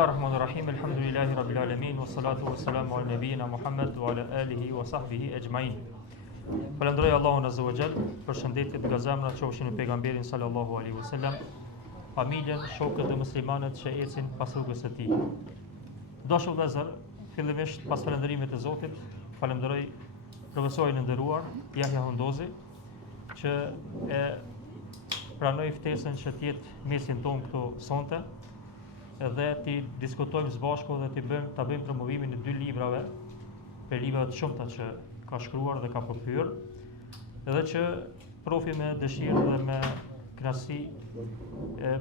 Bismillahirrahmanirrahim. Alhamdulillahi rabbil alamin wassalatu wassalamu ala nabiyyina Muhammad wa ala alihi wa sahbihi ajma'in. Falenderoj Allahun azza wa jall, përshëndetje nga zemra qofshin në pejgamberin sallallahu alaihi wasallam, familjen, shokët dhe muslimanët që ecin pas rrugës së tij. Dashur vëllezër, fillimisht pas falënderimit të Zotit, falenderoj profesorin e nderuar Yahya Hondozi që e pranoi ftesën që të jetë mesin ton këtu sonte dhe ti diskutojmë së bashku dhe ta bëjmë promovimin e 2 librave, për librave të shumta që ka shkruar dhe ka përkthyer, edhe që profi me dëshirë dhe me kënaqësi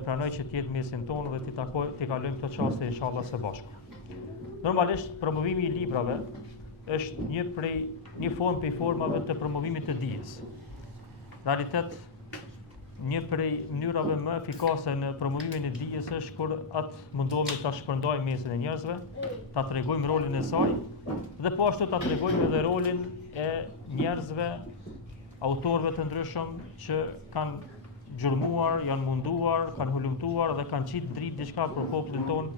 pranoi që të jetë mesin tonë dhe ti kalojmë këtë çaste inshallah së bashku. Normalisht promovimi i librave është një formë prej formave të promovimit të dijes. Realitet, një prej mënyrave më efikase në promovimin e dijes është kur atë mundohemi ta shpërndajmë mesin e njerëzve, ta tregojmë rolin e saj dhe po ashtu ta tregojmë edhe rolin e njerëzve, autorëve të ndryshëm që kanë gjurmuar, janë munduar, kanë hulumtuar dhe kanë qitë dritë diçka për popullin ton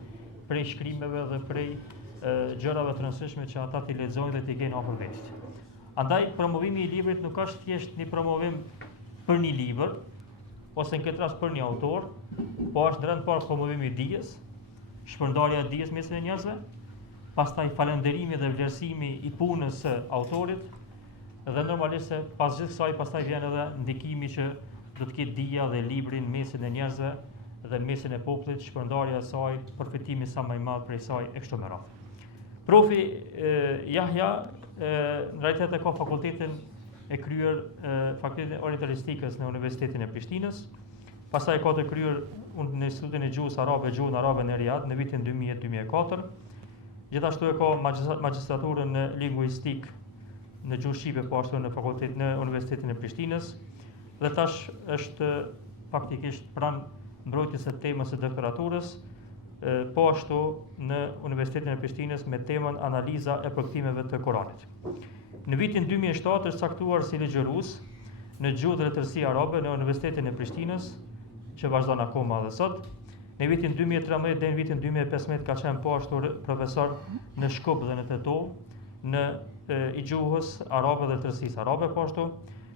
prej shkrimeve dhe prej gjërave të rëndësishme që ata t'i lexojnë dhe t'i kenë afër vetit. Andaj promovimi i librit nuk është thjesht një promovim për një libër ose në këtë rast për një autor, po është drejt parë promovimi i dijes, shpërndarja e dijes mesin e njerëzve, pastaj falënderimi dhe vlerësimi i punës së autorit, dhe normalisht se pas gjithë kësaj pastaj vjen edhe ndikimi që do të ketë dija dhe libri në mesin e njerëzve dhe mesin e popullit, shpërndarja e saj, përfitimi sa më i madh prej saj e kështu me radhë. Profi Yahya në realitet e ka fakultetin e kryer fakultetin orientalistikës në Universitetin e Prishtinës, pastaj ka të kryer në Institutin e Gjuhës Arabe në Riyadh në vitin 2000-2004. Gjithashtu e ka magjistraturën në lingvistik në gjuhë shqipe po ashtu në fakultetin në Universitetin e Prishtinës dhe tash është faktikisht pranë mbrojtjes së temës së doktoraturës po ashtu në Universitetin e Prishtinës me temën analiza e përkthimeve të Kuranit. Në vitin 2007 është caktuar si ligjërues në gjuhë dhe letërsi arabe në Universitetin e Prishtinës, që vazhdon akoma edhe sot. Në vitin 2013 deri në vitin 2015 ka qenë po ashtu profesor në Shkup dhe në Tetov në i gjuhës arabe dhe letërsisë arabe po ashtu.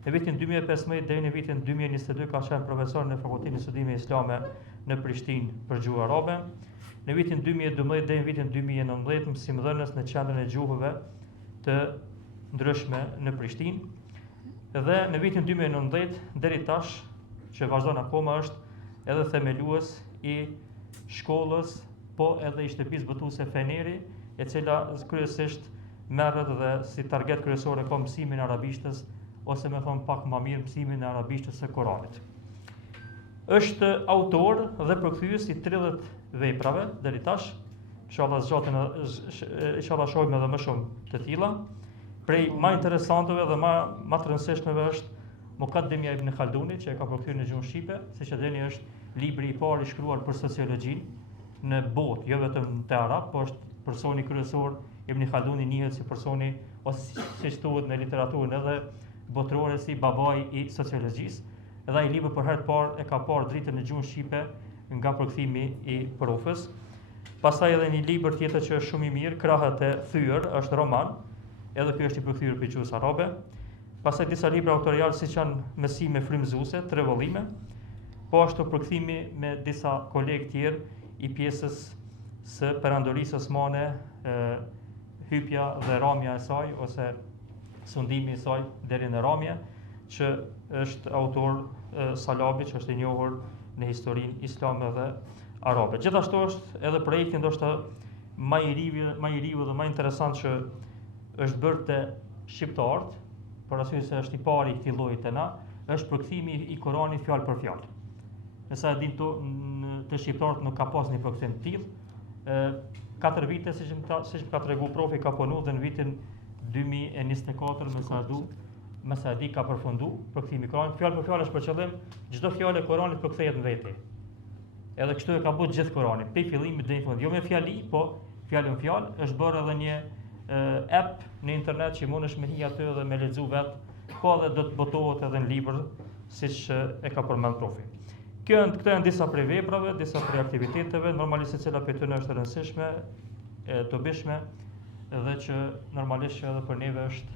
Në vitin 2015 deri në vitin 2022 ka qenë profesor në Fakultetin e Studimeve Islame në Prishtinë për gjuhë arabe. Në vitin 2012 deri në vitin 2019 mësimdhënës në Qendrën e Gjuhëve të ndryshme në Prishtinë dhe në vitin 2019 deri tash që vazhdon akoma është edhe themelues i shkollës po edhe i shtëpisë botuese Feneri, e cila kryesisht merret dhe si target kryesor ka mësimin e arabishtës ose më thon pak më mirë mësimin e arabishtës së Kuranit. Është autor dhe përkthyes i 30 veprave deri tash, inshallah shohim edhe më shumë të tilla. Prej më interesanteve dhe më të rëndësishmeve është Muqaddimja Ibn Khaldunit që e ka përkthyer në gjuhën shqipe, siç e dini është libri i parë i shkruar për sociologjinë në botë, jo vetëm te arab, por është personi kryesor. Ibn Khalduni njihet si personi ose siç thuhet në literaturën edhe botërore si babai i sociologjisë. Dhe ai libër për herë të parë e ka parë dritën në gjuhën shqipe nga përkthimi i profes. Pastaj edhe një libër tjetër që është shumë i mirë, Krahët e Thyer, është roman. Edhe ky është i përkthyer për gjuhën arabe. Pastaj disa libra autorial siç janë Mësime frymëzuese, 3 vëllime, po ashtu përkthimi me disa kolegë tjerë i pjesës së perandorisë osmane, hypja dhe ramja e saj ose sundimi i saj deri në ramje, që është autor Salabi, që është i njohur në historinë islame dhe arabe. Gjithashtu është edhe projekti ndoshta më i ri dhe më interesant që është bërë te shqiptarët, për arsye se është i pari i këtij lloji te na, është përkthimi i Kuranit fjalë për fjalë. Nëse e dim te shqiptarët nuk ka pas një përkthim të tillë. 4 vite siç më ka treguar profi ka punu dhe në vitin 2024 me sa di ka përfundu përkthimi i Kuranit fjalë për fjalë është për qëllim çdo fjalë e Kuranit përkthehet në vete. Edhe kështu e ka bërë gjithë Kurani, pe fillimit deri në fund, jo me fjali, po fjalë në fjalë, është bërë edhe një app në internet që mundesh me hi aty dhe me lexu vet, po edhe do të botohet edhe në libër siç e ka përmend profi. Këto janë disa prej veprave, disa prej aktiviteteve, normalisht secila prej tyre është e rëndësishme, e dobishme, dhe që normalisht që edhe për neve është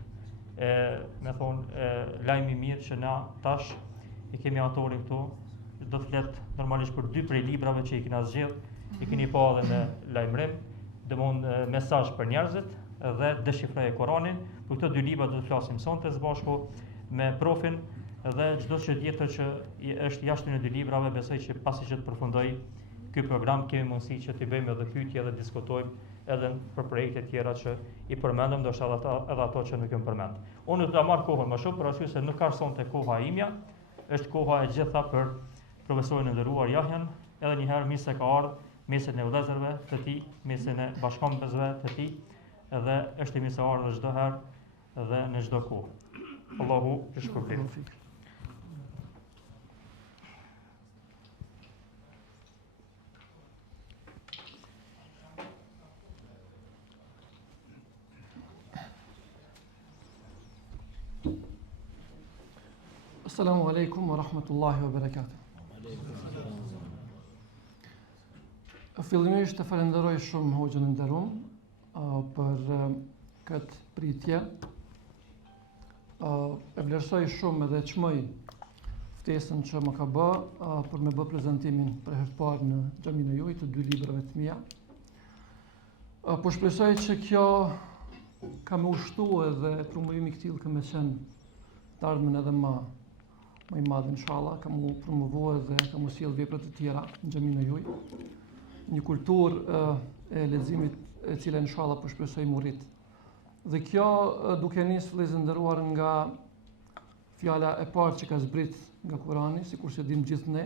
lajm i mirë që na tash i kemi autorin këtu, do të flet normalisht për 2 prej librave që i kena zgjedh, i keni pa edhe në lajmërim, domthon mesazh për njerëzit dhe deshifroje Koranin. Për këto 2 libra do të flasim sonte së bashku me profin dhe çdo gjë tjetër që është jashtë në 2 librave, besoj që pasi që të përfundoj ky program kemi mundësi që të bëjmë edhe pyetje dhe diskutojmë edhe për projekte tjera që i përmendëm, ndoshta edhe ato që nuk jam përmend. Unë do ta marr kohën më shumë për arsye se nuk ka sonte koha imja, është koha e gjitha për profesorin e nderuar Jahjan, edhe një herë mirë se ka ardhur mesin e vëllezërve të tij, mesin e bashkëmbësve të tij, edhe është mirë se ardhur çdo herë dhe në çdo kohë. Allahu ju shpërblet. Assalamu alaikum wa rahmatullahi wa barakatuh. Fillimisht të falenderoj shumë hoxhën e nderuar për këtë pritje. E vlerësoj shumë edhe çmoj ftesën që më ka bë për me bë prezantimin për herë të parë në xhamin e juaj të 2 librave të mia. Po shpresoj që kjo ka më ushtuar edhe promovimi i këtij ka më qenë të ardhmen edhe më i madh inshallah, ka mu promovuar dhe ka mu sjell vepra të tjera në xhamin e juaj. Një kulturë e leximit e cila inshallah po shpresoj mu rrit. Dhe kjo duke nisë vëllezër nderuar nga fjala e parë që ka zbrit nga Kurani, sikur se dim gjithë ne,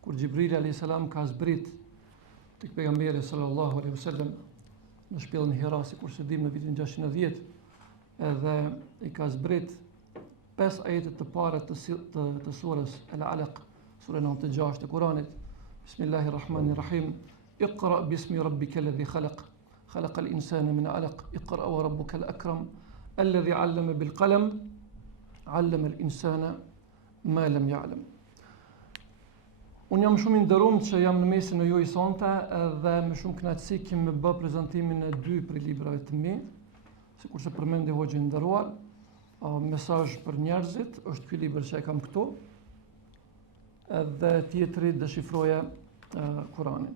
kur Xhibrili alayhis salam ka zbrit tek pejgamberi sallallahu alaihi wasallam në shpellën Hira, sikur se dim në vitin 610, edhe i ka zbrit 5 ajetet të para të surës Al-Alaq, sura 96 të Kuranit. Bismillahirrahmanirrahim. Iqra bismi rabbika alladhi khalaq. Khalaqa al-insana min 'alaq. Iqra wa rabbuka al-akram. Alladhi 'allama bil qalam. 'Allama al-insana ma lam ya'lam. Unë jam shumë i nderuar që jam në mesin e juaj sonte dhe me shumë kënaqësi kem me bë prezantimin e 2 prej librave të mi, sikurse përmendi hoxha i nderuar. Mesazh për njerëzit, është ky libër që e kam këtu, dhe tjetri deshifroje Kuranin.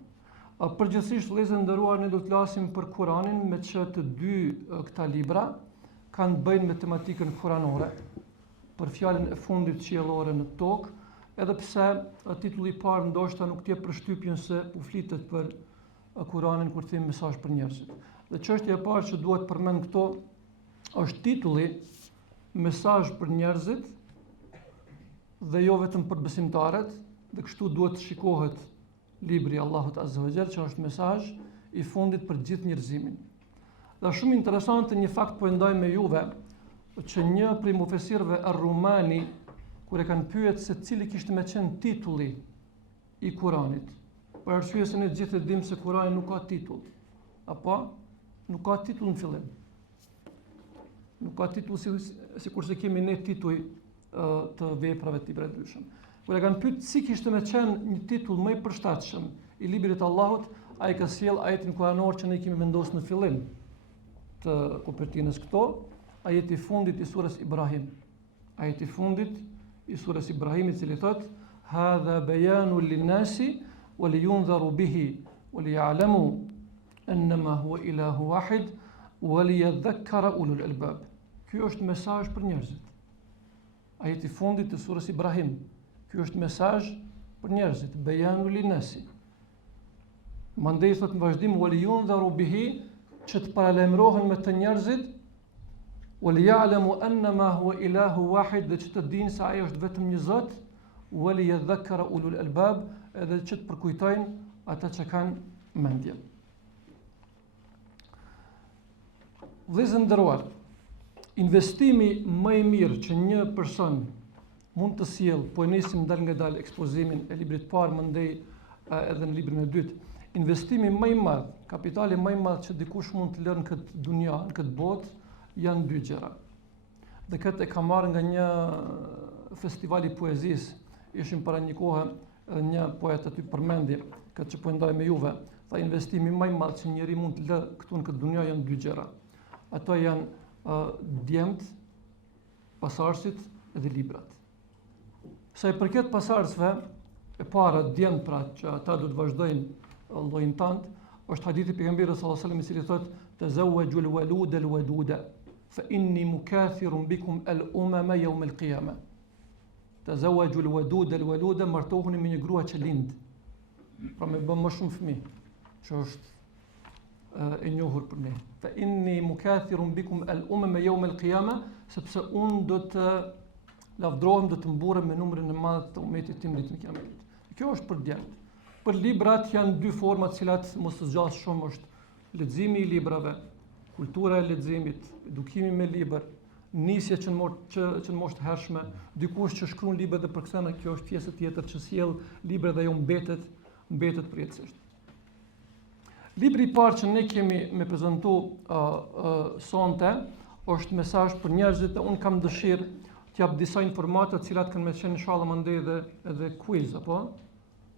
Përgjithsisht vëllezër nderuar, ne do të flasim për Kuranin, me që të 2 këta libra kanë bëjnë me tematikën kuranore, për fjalën e fundit qiellore në tokë, edhe pse titulli i parë ndoshta nuk t'jep përshtypjen se u flitet për Kuranin kur them mesazh për njerëzit. Dhe çështja e parë që duhet përmend këto është titulli mesazh për njerëzit dhe jo vetëm për besimtarët, dhe kështu duhet të shikohet libri Allahut Azza wa Jall, që është mesazh i fundit për gjithë njerëzimin. Dhe shumë interesante një fakt po e ndaj me juve, që një prej mufesirëve ar-Rumani, kur e kanë pyet se cili kishte me qenë titulli i Kuranit, për arsye se ne gjithë e dim se Kurani nuk ka titull, apo nuk ka titull në fillim. Nuk ka titull sikur se kemi ne tituj të veprave të librave të ndryshëm. Kur e kanë pyet si kishte me qenë një titull më i përshtatshëm i librit të Allahut, ai ka sjell ajetin kuranor që ne kemi vendosur në fillim të kopertinës këto, ajeti i fundit i surës Ibrahim. Ajeti i fundit i surës Ibrahim, i cili thot: "Hadha bayanun lin-nasi wa liyunzaru bihi wa liya'lamu annama huwa ilahu wahid wa liyadhakkara ulul albab." Ky është mesazh për njerëzit. Ajeti i fundit të surës Ibrahim. Ky është mesazh për njerëzit, bayanun lin-nasi. Mandej thot në vazhdim: "Wa liyunzaru bihi", që të paralajmërohen me të njerëzit, wa liya'lamu annama huwa ilahu wahid, dhe që të dinë se ai është vetëm një Zot, wa liyadhakkara ulul albab, edhe që të përkujtojnë ata që kanë mendje. Vëllezër nderuar, investimi më i mirë që një person mund të sjell, po e nisim dal nga dal ekspozimin e librit parë, mandej edhe në librin e dytë. Investimi më i madh, kapitali më i madh që dikush mund të lënë këtë dunja, në këtë botë, janë 2 gjëra. Dhe këtë e kam marrë nga një festival i poezisë. Ishim para një kohë një poet aty përmendje, këtë që po ndaj me juve, tha investimi më i madh që njeri mund të lë këtu në këtë dunja janë dy gjëra. Ato janë djemt, pasardhësit dhe librat. Sa i përket pasardhësve, e para djemt pra që ata do të vazhdojnë llojin tant, është hadithi i pejgamberit sallallahu alajhi wasallam i cili thotë tazawwaju al-walud al-waduda fa inni mukathirun bikum al-umama yawm al-qiyamah. Tazawwaju al-wadud al-waluda, martohuni me një grua që lind. Pra me bën më shumë fëmijë, që është e njohur për ne. Fa inni mukathirun bikum al-umama yawm al-qiyamah, sepse unë do të lavdrohem, do të mburrem me numrin e madh të umetit tim ditën e Kiametit. Kjo është për djemt. Për librat janë dy forma të cilat mos të zgjas shumë, është leximi i librave, kultura e leximit, edukimi me libër, nisje që në moshë të hershme, dikush që shkruan libra dhe përkthen, kjo është pjesë tjetër që sjell libra dhe ajo mbetet përjetësisht. Libri i parë që ne kemi me prezantu sonte është mesazh për njerëzit, unë kam dëshirë t'jap disa informata të cilat kanë me qenë inshallah mandej edhe quiz, apo?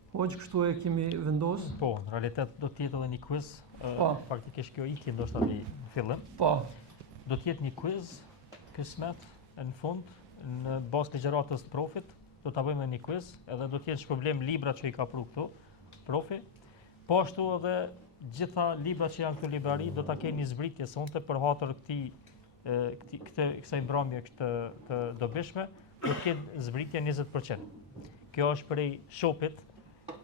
Po që kështu e kemi vendos? Po, në realitet do të jetë edhe një quiz, faktikisht kjo ikje ndoshta në fillim. Po. Do të jetë një quiz, kismet, në fund, në bazë ligjëratës të profit, do ta bëjmë një quiz, edhe do të jetë shpërblim librat që i ka pru këtu, profi. Po ashtu edhe gjitha librat që janë këtu librari do ta kenë një zbritje sonte për hatër kësaj mbrëmje të dobishme, do të ketë zbritje 20%. Kjo është prej shopit,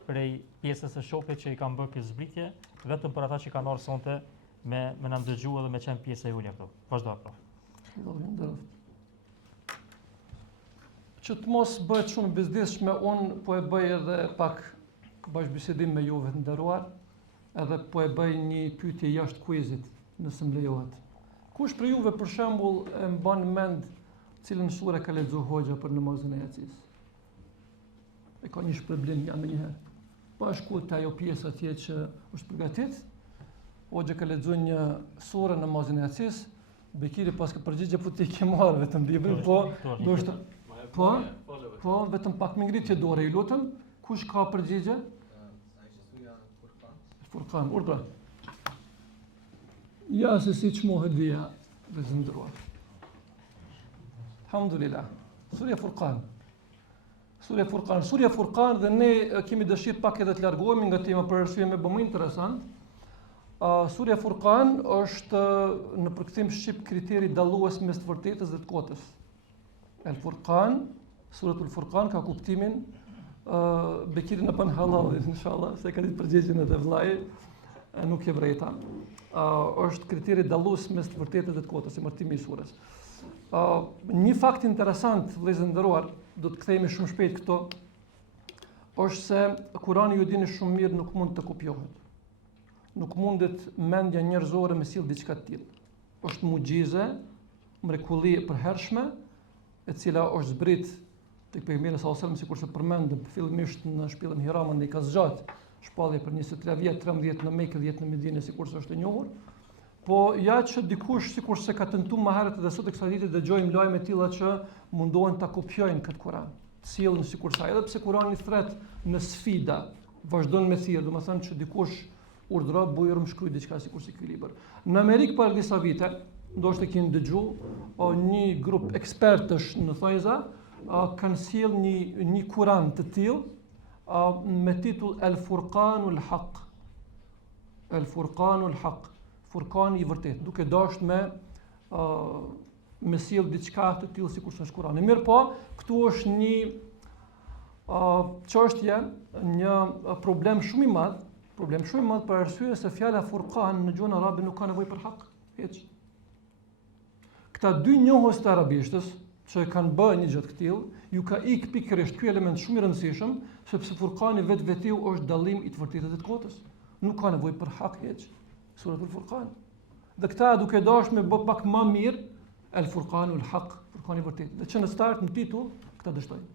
prej pjesës së shopit që i kanë bërë këtë zbritje, vetëm për ata që kanë ardhur sonte me na ndëgju edhe me qenë pjesë e ulja këtu. Vazhdo prof. Që të mos bëhet shumë bizdisshme, unë po e bëj edhe pak bashkëbisedim me juve të nderuar, edhe po e bëj një pyetje jashtë quizit, nëse më lejohet. Kush për juve për shembull e mban mend cilën sure ka lexuar hoxha për namazin e yatsis? E ka një shpërblim ja ndonjëherë. Po shkut ajo pjesë atje që është përgatit, hoxha ka lexuar një sure namazin e yatsis, Bekiri pas ka përgjigje po ti ke marrë vetëm librin, po ndoshta po vetëm pak më ngritje dorë, ju lutem. Kush ka përgjigje? Furqan, urdhra. Ja se si çmohet vija dhe zëndruar. Alhamdulillah. Surja Furqan. Surja Furqan dhe ne kemi dëshirë pak edhe të largohemi nga tema për arsye më bëmë interesant. Surja Furqan është në përkthim shqip kriteri dallues mes të vërtetës dhe të kotës. El Furqan, Suratul Furqan ka kuptimin Bekiri në bën halal, inshallah, se ka ditë përgjigjen edhe vllai, nuk e vrejta. Është kriteri dallues mes të vërtetës dhe të kotës, emërtimi i surës. Një fakt interesant, vëllezër nderuar, do të kthehemi shumë shpejt këto, është se Kurani ju dini shumë mirë nuk mund të kopjohet. Nuk mundet mendja njerëzore me sill diçka të tillë. Është mucize, mrekulli e përhershme, e cila është zbrit tek pejgamberi sallallahu alajhi wasallam, sikurse përmendëm fillimisht në shpellën Hira, ndaj ka zgjat shpallje për 23 vjet, 13 në Mekë, 10 në Medinë, sikurse është e njohur. Po ja që dikush sikurse ka tentuar më herët edhe sot kësaj dite dëgjojmë lajme të tilla që mundohen ta kopjojnë këtë Kur'an. Sjellën sikurse edhe pse Kur'ani thret në sfida, vazhdon me thirrje, domethënë që dikush urdhëro bujë shkruaj diçka sikurse ky libër. Në Amerikë para disa vite, ndoshta keni dëgjuar, një grup ekspertësh në thojza kanë sjell një Kur'an të tillë me titull El Furqanul Haq. El Furqanul Haq. Furqani i vërtet, duke dashur me sjell diçka të tillë sikurse është Kurani. Mirë po, këtu është një çështje, një problem shumë i madh për arsye se fjala Furqan në gjuhën arabe nuk ka nevojë për hak, hiç. Këta dy njohës të arabishtës që kanë bërë një gjë të tillë, ju ka ik pikërisht ky element shumë i rëndësishëm, sepse Furqani vetveti është dallim i të vërtetës dhe të kotës. Nuk ka nevojë për hak hiç. Suratul Furqan. Dhe këta duke dashur me bë pak më mirë El Furqanul Haq, Furqani i vërtet. Dhe që në start në titull këta dështojnë.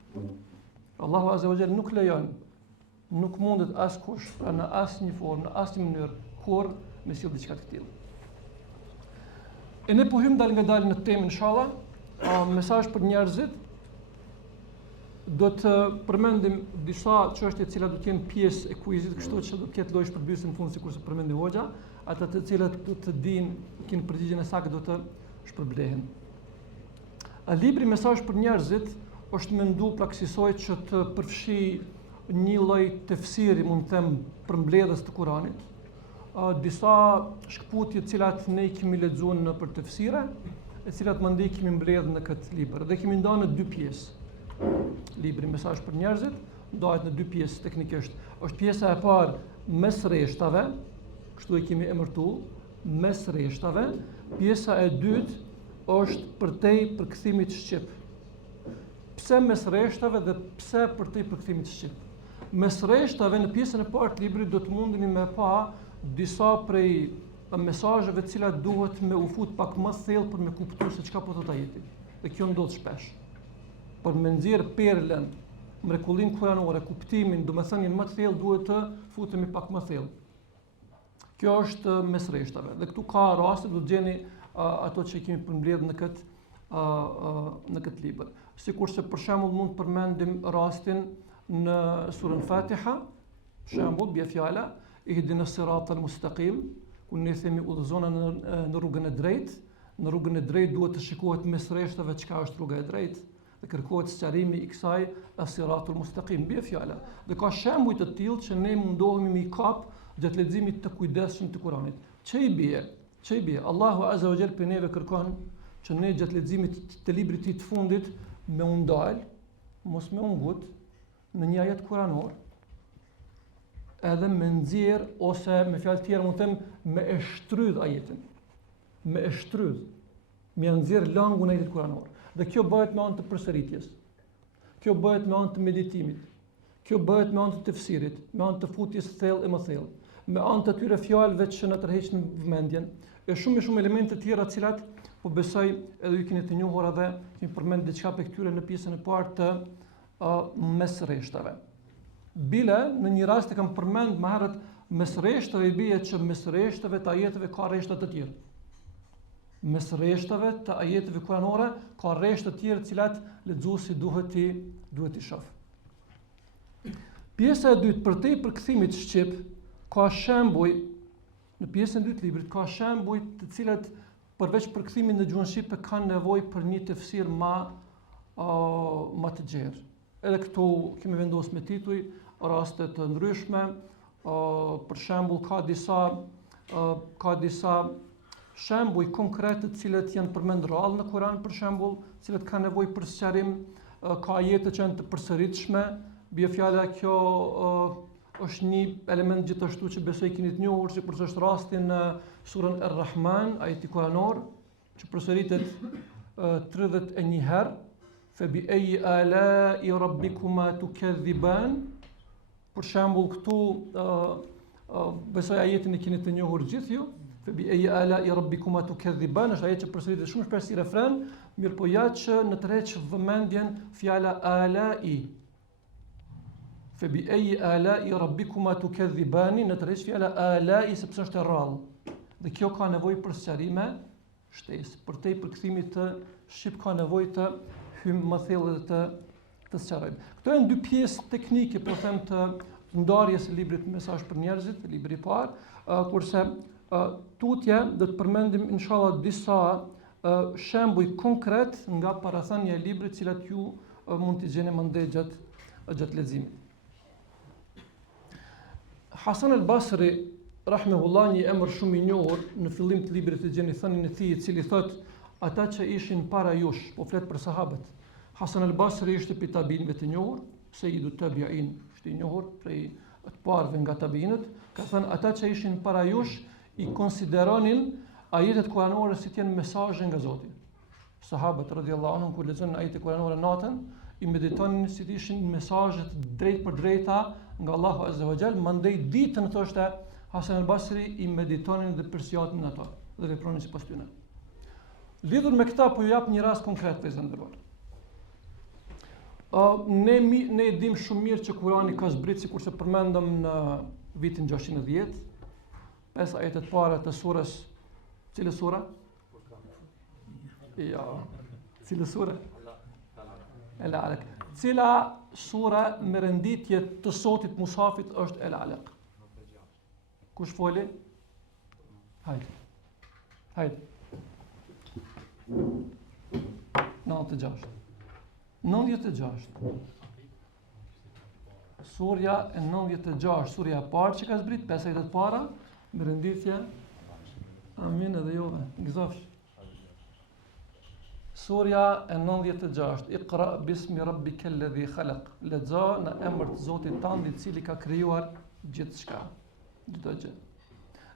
Allahu Azza wa Jalla nuk lejon, nuk mundet askush në asnjë formë, në asnjë mënyrë kur me sjell diçka të tillë. E ne po hym dal nga dal në temë inshallah, mesazh për njerëzit do të përmendim disa çështje të cilat do të jenë pjesë e kuizit, kështu që do të ketë lojë shpërblyese në fund sikur se përmendi hoxha, ata të cilat do të dinë, kanë përgjigjen e saktë do të shpërblehen. Libri Mesazh për njerëzit është menduar praksisoj që të përfshi një lloj tefsiri, mund të them, përmbledhës të Kuranit, disa shkputje të cilat ne i kemi lexuar në për tefsire, e cilat mandej kemi mbledhur në këtë libër dhe kemi ndarë në dy pjesë. Libri Mesazh për njerëzit ndahet në dy pjesë teknikisht. Është pjesa e parë mes rreshtave, kështu e kemi emërtuar, mes rreshtave. Pjesa e dytë është përtej përkthimit shqip. Pse mes rreshtave dhe pse përtej përkthimit shqip? Mes rreshtave në pjesën e parë të librit do të mundemi me pa disa prej mesazheve të cilat duhet me u fut pak më thellë për me kuptuar se çka po thotë ajeti. Dhe kjo ndodh shpesh. Për me nxjerr perlën, mrekullinë kuranore, kuptimin, domethënien më të thellë duhet të futemi pak më thellë. Kjo është mes rreshtave. Dhe këtu ka raste do të gjeni ato që kemi përmbledhur në këtë libër. Sikurse për shembull mund të përmendim rastin në surën Fatiha, për shembull bie fjala ihdinas siratal mustaqim, ku ne themi udhëzona në rrugën e drejtë. Në rrugën e drejtë duhet të shikohet mes rreshtave çka është rruga e drejtë dhe kërkohet sqarimi i kësaj as-siratul mustaqim, bie fjala. Dhe ka shembuj të tillë që ne mundohemi me kap gjatë leximit të kujdesshëm të Kuranit. Çe i bie? Allahu Azza wa Jall për neve kërkon që ne gjatë leximit të librit të fundit me u ndal, mos me u ngut në një ajet kuranor, edhe me nxjerr ose me fjalë tjera mund të them me e shtrydh ajetin. Me e shtrydh, me nxjerr langun e ajetit kuranor. Dhe kjo bëhet me anë të përsëritjes. Kjo bëhet me anë të meditimit. Kjo bëhet me anë të tefsirit, me anë të futjes thellë e më thellë, me anë të atyre fjalëve që na tërheqin vëmendjen, e shumë elemente të tjera të cilat po besoj edhe ju keni të njohur edhe kemi përmend diçka për këtyre në pjesën e parë të mes rreshtave. Bile në një rast e kam përmend më herët mes rreshtave i bie që mes rreshtave të ajeteve ka rreshta të tjera. Mes rreshtave të ajeteve kuranore ka rreshta të tjera të cilat lexuesi duhet i shoh. Pjesa e dytë përtej përkthimit shqip ka shembuj në pjesën e dytë të librit ka shembuj të cilat përveç përkthimit në gjuhën shqipe kanë nevojë për një tefsir më të gjerë. Edhe këtu kemi vendosur me tituj raste të ndryshme, për shembull ka disa shembuj konkrete të cilët janë përmendur rrallë në Kur'an, për shembull, të cilët kanë nevojë për sqarim, ka ajete që janë të përsëritshme, bie fjala kjo është një element gjithashtu që besoj keni të njohur, sikur është rasti në surën Ar-Rahman, ajeti kuranor, që përsëritet 31 herë, fa bi ayyi ala'i rabbikuma tukadhiban. Për shembull këtu besoj ajetin e keni të njohur gjithë ju, fa bi ayyi ala'i rabbikuma tukadhiban, është ajet që përsëritet shumë shpesh si refren, mirë po ja që në tërheq vëmendjen fjala ala'i. Fa bi ayyi ala'i rabbikuma tukadhibani, në tërheq fjala ala'i sepse është e rrallë. Dhe kjo ka nevojë për sqarime shtesë. Përtej përkthimit të shqip ka nevojë të hym më thellë dhe të sqarojmë. Këto janë dy pjesë teknike, po them, të ndarjes së librit Mesazh për njerëzit, libri i parë, kurse tutje do të përmendim inshallah disa shembuj konkret nga parathënia e librit, të cilat ju mund t'i gjeni mandej gjatë leximit. Hasan al-Basri rahimahullah, një emër shumë i njohur, në fillim të librit të gjeni thënien e tij, i cili thotë ata që ishin para jush, po flet për sahabët. Hasan al-Basri ishte prej tabiinëve të njohur, Sayyidu tabi'in, ishte i njohur prej të parëve nga tabiinët, ka thënë ata që ishin para jush i konsideronin ajetet kuranore si të jenë mesazhe nga Zoti. Sahabët radhiyallahu anhum kur lexonin ajetet kuranore natën, i meditonin si të ishin mesazhe të drejtë për drejta nga Allahu Azza wa Jall, mandej ditën thoshte Hasan al-Basri i meditonin dhe përsjatin ato dhe vepronin sipas tyre. Lidhur me këta po ju jap një rast konkret për zëndëruar. Ne dim shumë mirë që Kurani ka zbrit, sikur se përmendëm në vitin 610, 5 ajetet para të surës, cilë sura? Ja, cilë sura? El-Alaq. Cila sura me renditje të sotit mushafit është El Alaq? Kush foli? Hajde. 96. Surja e 96, surja e parë që ka zbrit, 5 ajetet para, me renditje. Amin edhe jove, gëzofsh. Surja e 96, Iqra bismi rabbike alladhi khalaq. Lexo në emër të Zotit tënd i cili ka krijuar gjithçka, çdo gjë.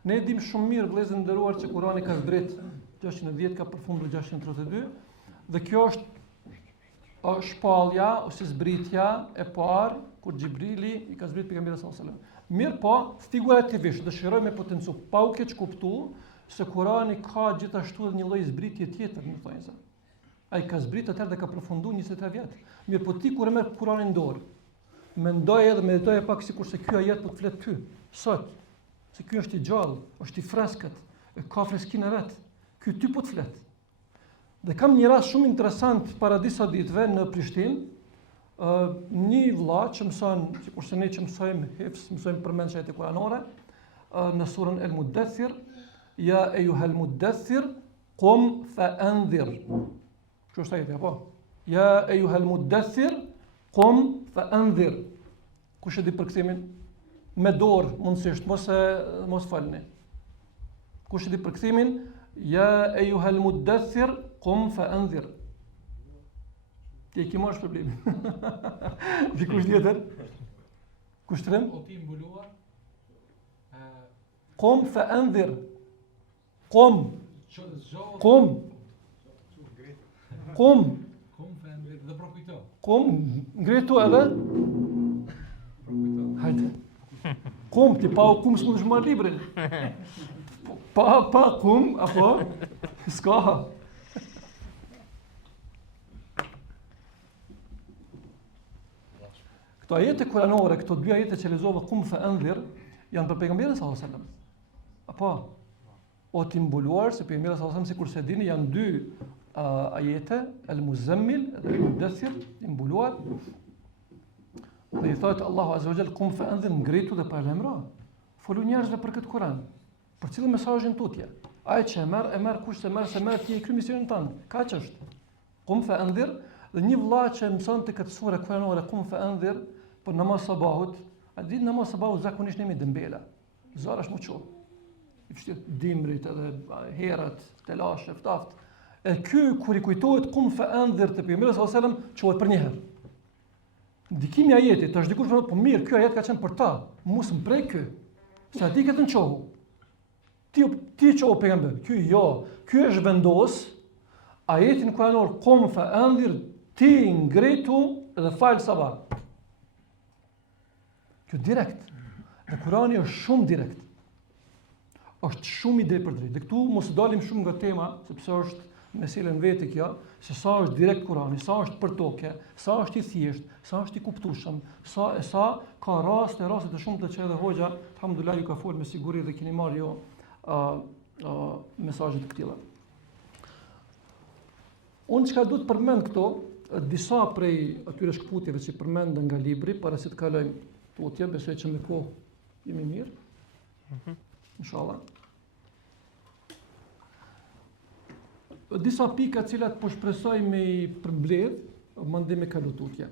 Ne dim shumë mirë vëllezër nderuar që Kurani ka zbrit 610 ka përfunduar 632 dhe kjo është shpallja ose zbritja e parë kur Xhibrili i ka zbrit pejgamberit sallallahu alajhi wasallam. Mirë po, figurativisht dëshiroj me potencu pa u keq kuptuar se Kurani ka gjithashtu edhe një lloj zbritje tjetër, më thonë se. Ai ka zbrit atëherë dhe ka përfunduar 23 vjet. Mirë po ti kur e merr Kuranin në dorë, mendoj edhe meditoj pak sikur se ky ajet po të flet ty sot. Se ky është i gjallë, është i freskët, e ka freskinë e vet. Ky ty po të flet. Dhe kam një rast shumë interesant para disa ditëve në Prishtinë. Një vëlla që mëson, sikurse ne që mësojmë hifz, mësojmë përmendje ajete kuranore, në surën El Muddathir, ya ayyuhal muddathir qum fa'anzir. Kështu është ajeti apo? Ya ayyuhal muddathir qum fa'anzir. Kush e di përkthimin? Me dorë mundësisht, mos falni. Kush e di përkthimin? Ya ayyuhal muddathir qum fa'anzir. Ti ke marrë problemin. Dikush tjetër? Kush trim? O ti mbuluar. Qum fa'anzir. Qum. Qum. Qum. Qum fa'anzir dhe përkujto. Qum, ngritu edhe. Hajde. Qum, ti pa u qum s'mund të marr librin. Pa qum apo s'ka. Këto ajete kuranore, këto dy ajete që lexova qum fa'anzir, janë për pejgamberin sallallahu alajhi wasallam. Apo o ti mbuluar se pejgamberi sallallahu alajhi wasallam sikur se dini janë dy ajete, El-Muzammil dhe El-Muddathir, i mbuluar. Dhe i thotë Allahu azza wa jall qum fa'anzir, ngritu dhe parlemro. Folu njerëzve për këtë Kur'an. Për cilën mesazhin tutje. Ai që e merr kush se merr ti e ky misionin tënd. Kaq është. Qum fa'anzir dhe një vëlla që mësonte këtë sure kuranore qum fa'anzir për namaz sabahut, a ditë namaz sabahut zakonisht nemi dëmbela. Zarash më çu. I vështirë dimrit edhe herat, telash, ftaft. E ky kur i kujtohet qum fa'anzir te pejgamberi sallallahu alajhi wasallam quhet për një herë. Ndikimi i ajetit, tash dikush thotë po mirë, ky ajet ka qenë për ta, mos më prej ky. Sa di këtë në qohu. Ti qohu pejgamber, ky jo, ky është vendos ajetin kuranor qum fa'anzir, ti ngritu dhe fal sabah. Kjo direkt. Dhe Kurani është shumë direkt. Është shumë i drejtë për drejtë. Dhe këtu mos dalim shumë nga tema, sepse është meselën vetë kjo, se sa është direkt Kurani, sa është për toke, sa është i thjesht, sa është i kuptueshëm, sa ka raste të shumta që edhe hoxha, alhamdulillah ju ka folë me siguri dhe keni marrë jo mesazhe të këtilla. Unë çka duhet përmend këto, disa prej atyre shkputjeve që përmenden nga libri, para se të kalojmë tutje, besoj që me kohë jemi mirë. Inshallah. Disa pika cilat po shpresoj me i përmbledh, mande me kalu tutje.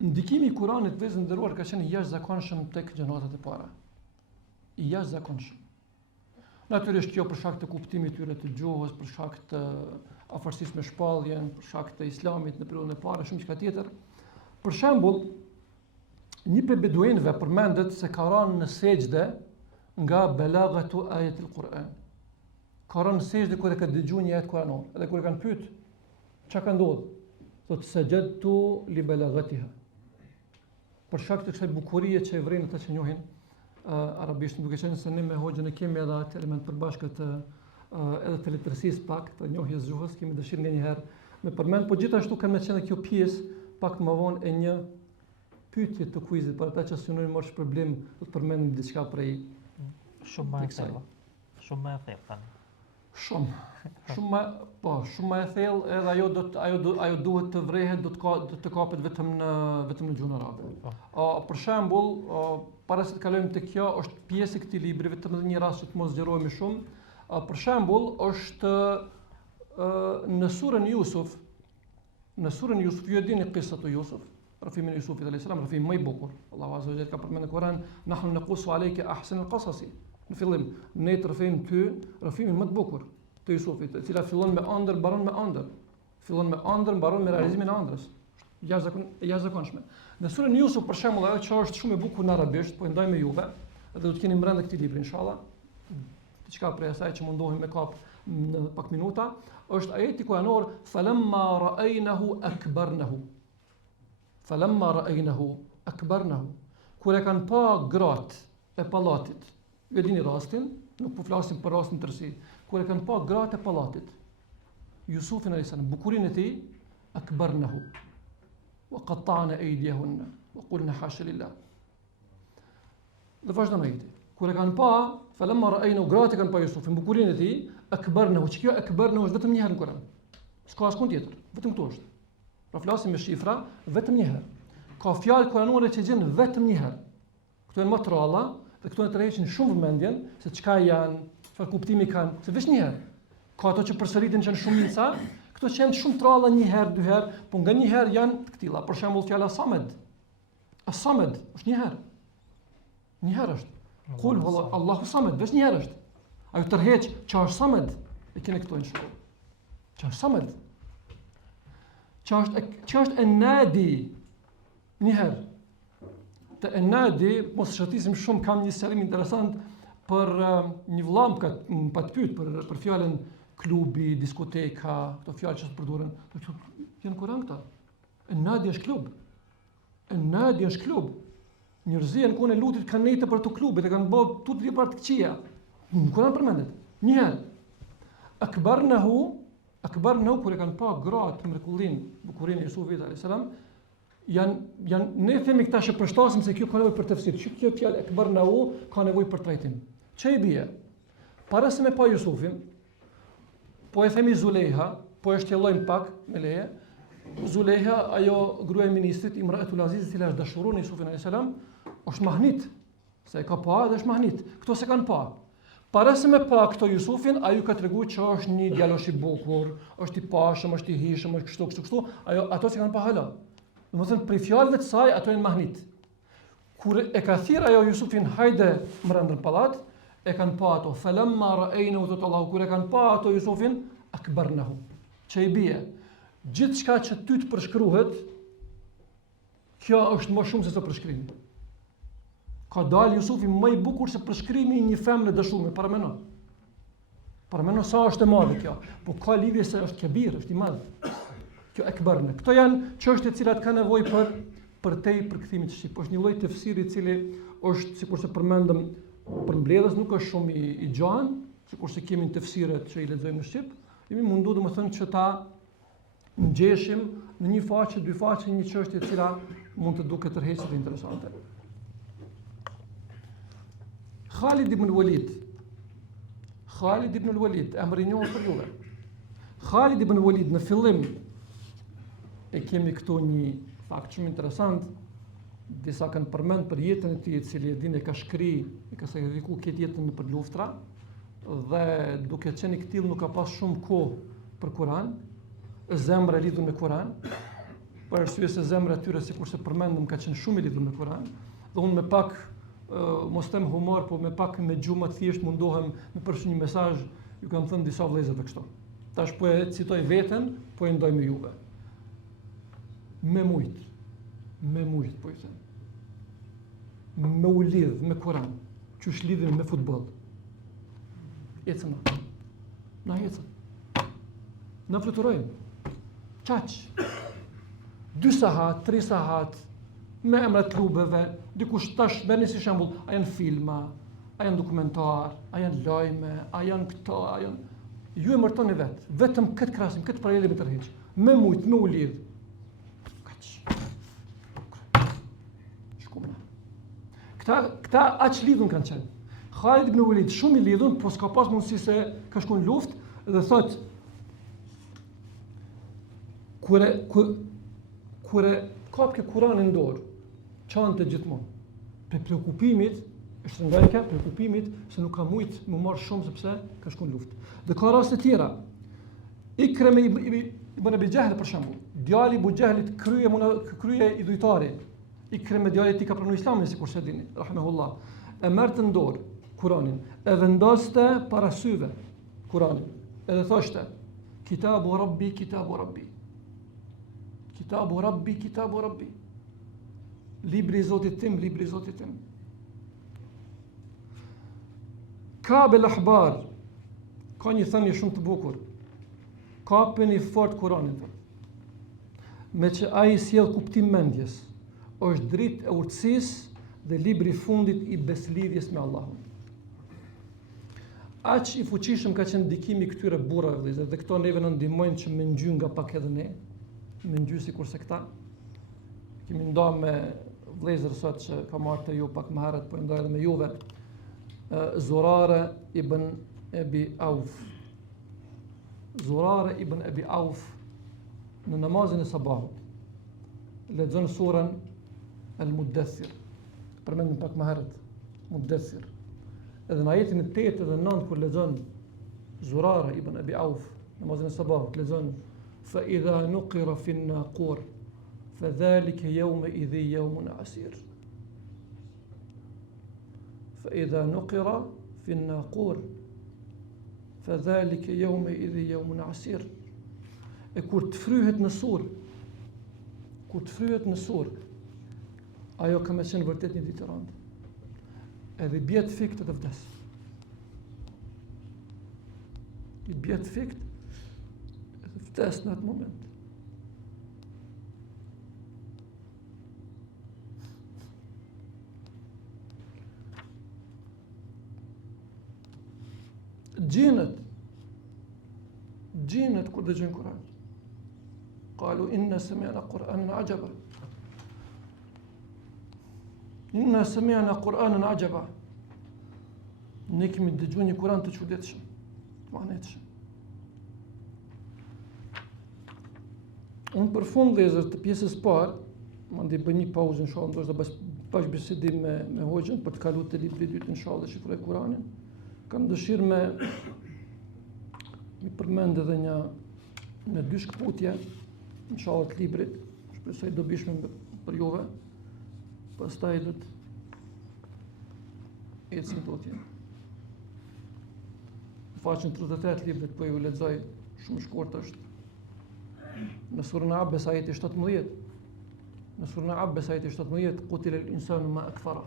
Ndikimi i Kuranit vëllezër nderuar ka qenë i jashtëzakonshëm tek gjeneratët e para. I jashtëzakonshëm. Natyrisht kjo për shkak të kuptimit tyre të gjuhës, për shkak të afërsisë me shpalljen, për shkak të islamit në periudhën e parë, shumë çka tjetër. Për shembull, një prej beduinëve përmendet se ka rënë në sejdë nga belagatu ayatil Quran. Ka rënë në sejdë kur e ka dëgjuar një ajet kuranor, edhe kur e kanë pyet çka ka ndodhur, thotë sajadtu li balagatiha. Për shkak të kësaj bukurie që e vrin ata që njohin arabisht, duke qenë se ne me hoxhën e kemi edhe atë element përbashkët edhe të letërsisë pak, të njohjes gjuhës, kemi dëshirë nganjëherë me përmend, po gjithashtu kanë me qenë kjo pjesë pak më vonë e një pyetje të kuizit për ata që synojnë marrë problem, do të përmendim diçka prej shumë më e thellë. Shumë më e thellë tani. Shumë më e thellë, edhe ajo duhet të vrehet, do të kapet vetëm në gjuhën arabe. Për shembull, para se të kalojmë te kjo, është pjesë e këtij libri, vetëm në një rast që të mos zgjerohemi shumë. Për shembull, është në surën Yusuf, ju e dini qissatu Yusuf, rrëfimin e Yusufit alayhis salam, rrëfim më i bukur. Allahu azza wa jalla ka përmendur në Kur'an, "Nahnu naqussu alayka ahsana al-qasasi." Në fillim, ne të rrëfim ty rrëfimin më të bukur të Yusufit, e cila fillon me ëndër, mbaron me ëndër. Fillon me ëndër, mbaron me realizimin e ëndrës. Jashtëzakonshme. Në surën Yusuf për shembull, ajo që është shumë e bukur në arabisht, po e ndaj me juve, dhe do të keni brenda këtij libri inshallah. Diçka prej asaj që mundohem me kap në pak minuta, është ajeti kuranor falamma ra'aynahu akbarnahu. Falamma ra'aynahu akbarnahu. Kur e kanë pa gratë e pallatit. Ju dini rastin, nuk po flasim për rastin tërësi. Kur e kanë pa gratë e pallatit, Yusufin alayhis salam, bukurinë e tij, akbarnahu. Wa qatta'na aydiyahunna wa qulna hasha lillah. Dhe vazhdon ajeti. Kur e kanë pa, falamma ra'aynahu, gratë kanë pa Yusufin, bukurinë e tij, akbarnahu. Kjo akbarnahu është vetëm një herë në Kur'an. S'ka askund tjetër, vetëm këtu është. Pra flasim me shifra, vetëm një herë. Ka fjalë kuranore që gjen vetëm një herë. Këto janë më të ralla dhe këto e tërheqin shumë vëmendjen se çka janë, çfarë kuptimi kanë, se vetëm një herë. Ka ato që përsëriten që janë shumica, këto që janë shumë të ralla një herë, dy herë, po nga një herë janë të këtilla. Për shembull fjala Samed. As-Samed është një herë. Një herë është. Kul Allahu Samed, vetëm një herë është. Ajo tërheq çfarë është Samed? E keni këto në shkollë. Çfarë është Samed? Që është Enadi, një herë. Të Enadi, mos shëtisim shumë, kam një serim interesant për një vëlla më pa të pyet për fjalën klubi, diskoteka, këto fjalë që përdoren, janë Kur'an këta. Enadi është klub. Enadi është klub. Njerëzit në kohën e Lutit kanë nejtë për të klubit, e kanë bërë tutë vepra të këqija. Në Kur'an përmendet. Një herë. Akbarnahu kur e kanë pa gratë mrekullin, bukurinë e Yusufit alayhis salam, janë ne themi këta që përshtasim se kjo ka nevojë për tefsir. Kjo fjalë akbarnahu ka nevojë për trajtim. Çe i bie? Para se me pa Yusufin, po e themi Zulejha, po e shtjellojmë pak me leje. Zulejha, ajo gruaja e ministrit Imratul Aziz, e cila është dashuron e Yusufit alayhis salam, është mahnit. Se e ka pa dhe është mahnit. Këto se kanë pa. Para se me pa këto Yusufin, ajo ka treguar që është një djalosh i bukur, është i pashëm, është i hishëm, është kështu. Ato që kanë pa hala. Domethënë për fjalëve të saj ato janë mahnit. Kur e ka thirr ajo Yusufin hajde brenda në pallat, e kanë pa ato. Falamma ra'aynahu Allahu, kur e kanë pa ato Yusufin, akbarnahu. Çe i bie? Gjithçka që ty të përshkruhet, kjo është më shumë se sa përshkrimi. Ka dalë Yusufi më i bukur se përshkrimi i një femre dashume, Paramendo sa është e madhe kjo, po ka lidhje se është kebir, është i madh. Kjo akbarna. Këto janë çështje të cilat kanë nevojë për përkthimit të shqip. Është një lloj tefsiri i cili është, sikurse përmendëm, për mbledhës nuk është shumë i gjanë, sikurse kemi në tefsiret që i lexojmë në shqip, jemi mundu domethënë që ta ngjeshim në një faqe, dy faqe, një çështje e cila mund të duket tërheqëse dhe interesante. Khalid ibn al-Walid, emri i njohur për juve. Khalid ibn al-Walid në fillim e kemi këtu një fakt shumë interesant. Disa kanë përmend për jetën e tij, e cili e dinë e ka shkri, e ka sakrifikuar këtë jetën për luftra dhe duke qenë i këtill nuk ka pas shumë kohë për Kur'an, zemra e lidhur me Kur'an, për arsye se zemra e tyre sikurse përmendëm ka qenë shumë e lidhur me Kur'an, dhe unë me pak mos them humor, po me pak me gjumë të thjesht mundohem me përfshi një mesazh, ju kam thënë disa vëllezërve kështu. Tash po e citoj veten, po e ndoj me juve. Me mujt po i them. Me u lidh me Kur'an, qysh lidhemi me futboll. Ecëm. Na ecëm. Na fluturojmë. Çaq. 2 sahat, 3 sahat me emrat klubeve, dikush tash merrni si shembull, a janë filma, a janë dokumentar, a janë lajme, a janë këto, a janë ju e mërtoni vetëm këtë krasim, këtë paralele me tërheq. Me mujt, me u lidh. Këta aq lidhun kanë qenë. Khalid ibn Walid shumë i lidhun, po s'ka pas mundësi se ka shkuar në luftë, Dhe thot, kure kap ke Kuranin dorë, çante gjithmonë. Për prekupimit, është nga e ka prekupimit se nuk ka mujt më marrë shumë sepse ka shku në luftë. Dhe ka raste tjera. Ikreme ibn Abi Jahl për shembull, djali i Abu Jahlit krye i dhujtari. Ikreme djali i tij ka pranuar Islamin sikur se dini, rahimahullah. E merrte në dorë Kuranin, e vendoste para syve Kuranin. Edhe thoshte: Kitabu Rabbi, Kitabu Rabbi. Kitabu Rabbi, Kitabu Rabbi. Libri i Zotit tim, libri i Zotit tim. Ka'b el-Ahbar ka një thënie shumë të bukur. Kapeni fort Kuranin. Me që ai sjell kuptim mendjes, është dritë e urtësisë dhe libri i fundit i beslidhjes me Allahun. Aq i fuqishëm ka qenë ndikimi i këtyre burrave vëllezër, dhe këto neve na ndihmojnë që me ngjy nga pak edhe ne, me ngjy sikurse këta. Kemi nda me vëllezër sot që ka marrë të ju pak më herët, po ndaj edhe me juve. Zurare ibn Abi Auf. Zurare ibn Abi Auf në namazin e sabahut lexon surën Al-Muddathir. Përmendim pak më herët, Muddathir. Edhe në ajetin e 8 dhe 9 kur lexon Zurare ibn Abi Auf namazin e sabahut lexon fa idha nuqira fi an-naqur fa dhalika yawma idhi yawmun asir. Fa idha nuqira fi an-naqur fa dhalika yawma idhi yawmun asir. E kur të fryhet në sur, ajo ka me qenë vërtet një ditë e rëndë. Edhe bjet fikt të vdes. I bjet fikt edhe vdes në atë moment. Gjinët kur dëgjojnë Kur'an. Qalu inna sami'na Qur'anan ajaba. Inna sami'na Qur'anan ajaba. Ne kemi dëgjuar një Kur'an të çuditshëm, të manetshëm. Unë për fund vëllezër të pjesës parë, mandi bëj një pauzë inshallah, ndoshta bash bisedim me hoxhën për të kaluar te libri i dytë inshallah dhe shifroj Kur'anin. Kam dëshirë me përmend edhe në dy shkputje inshallah të librit, shpresoj dobishme për juve. Pastaj do të ecim dotje. Faqen 38 librit po ju lexoj, shumë shkurt është. Në surën Abbas ajeti 17. Në surën Abbas ajeti 17, qutila al-insanu ma akfara.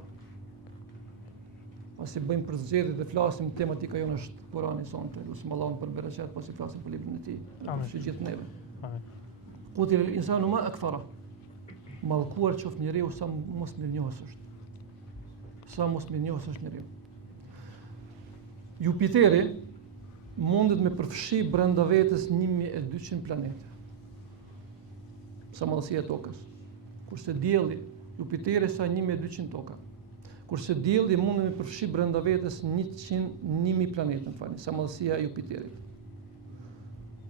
Pasi bëjmë për zgjedhje dhe flasim tematika jonë është Kurani sonte, lutem Allahun për bereqet pasi flasim për librin e tij. Amin. Që gjithë neve. Amin. Qutila al-insanu ma akfara. Mallkuar qoftë njeriu sa mos mirënjohës është. Sa mos mirënjohës është njeriu. Jupiteri mundet me përfshi brenda vetes 1200 planete. Sa madhësia e tokës. Kurse dielli, Jupiteri sa 1200 toka. Kurse dielli mundet me përfshi brenda vetes 1000 planete, më falni, sa madhësia e Jupiterit.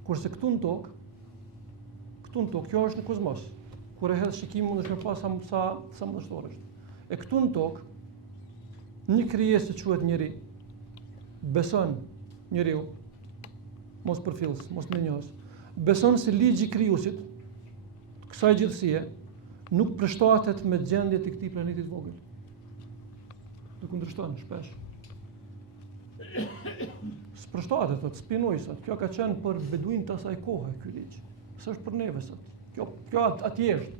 Kurse këtu në tokë, kjo është në kozmos. Kur e hedh shikimin mundesh me pas sa madhështor është. E këtu në tokë, një krijesë që quhet njeri, beson njeriu, mos përfillës, mos menjos, beson se ligji i krijuesit, kësaj gjithësie, nuk përshtatet me gjendjet e këtij planeti të vogël. Të kundërshton shpesh. S'përshtatet, thotë, spinoj sot. Kjo ka qenë për beduin të asaj kohe ky ligj. S'është për neve sot. Kjo atje është.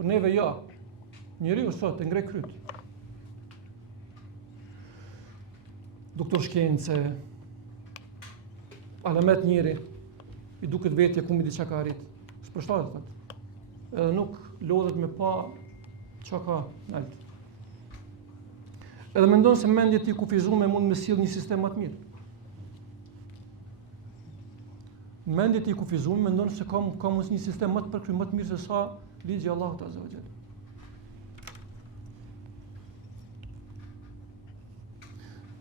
Për neve ja. Njeriu sot e ngre kryt. Doktor shkencë, alamet njëri, i duket vetë ku mi diçka ka arrit. S'përshtatet, thotë. Edhe nuk lodhet me pa çka ka nalt. Edhe mendon se mendja e kufizuar mund me sjell një sistem më të mirë. Mendja e kufizuar mendon se ka mos një sistem më të përkryer, më të mirë se sa ligji i Allahut azza wa jalla.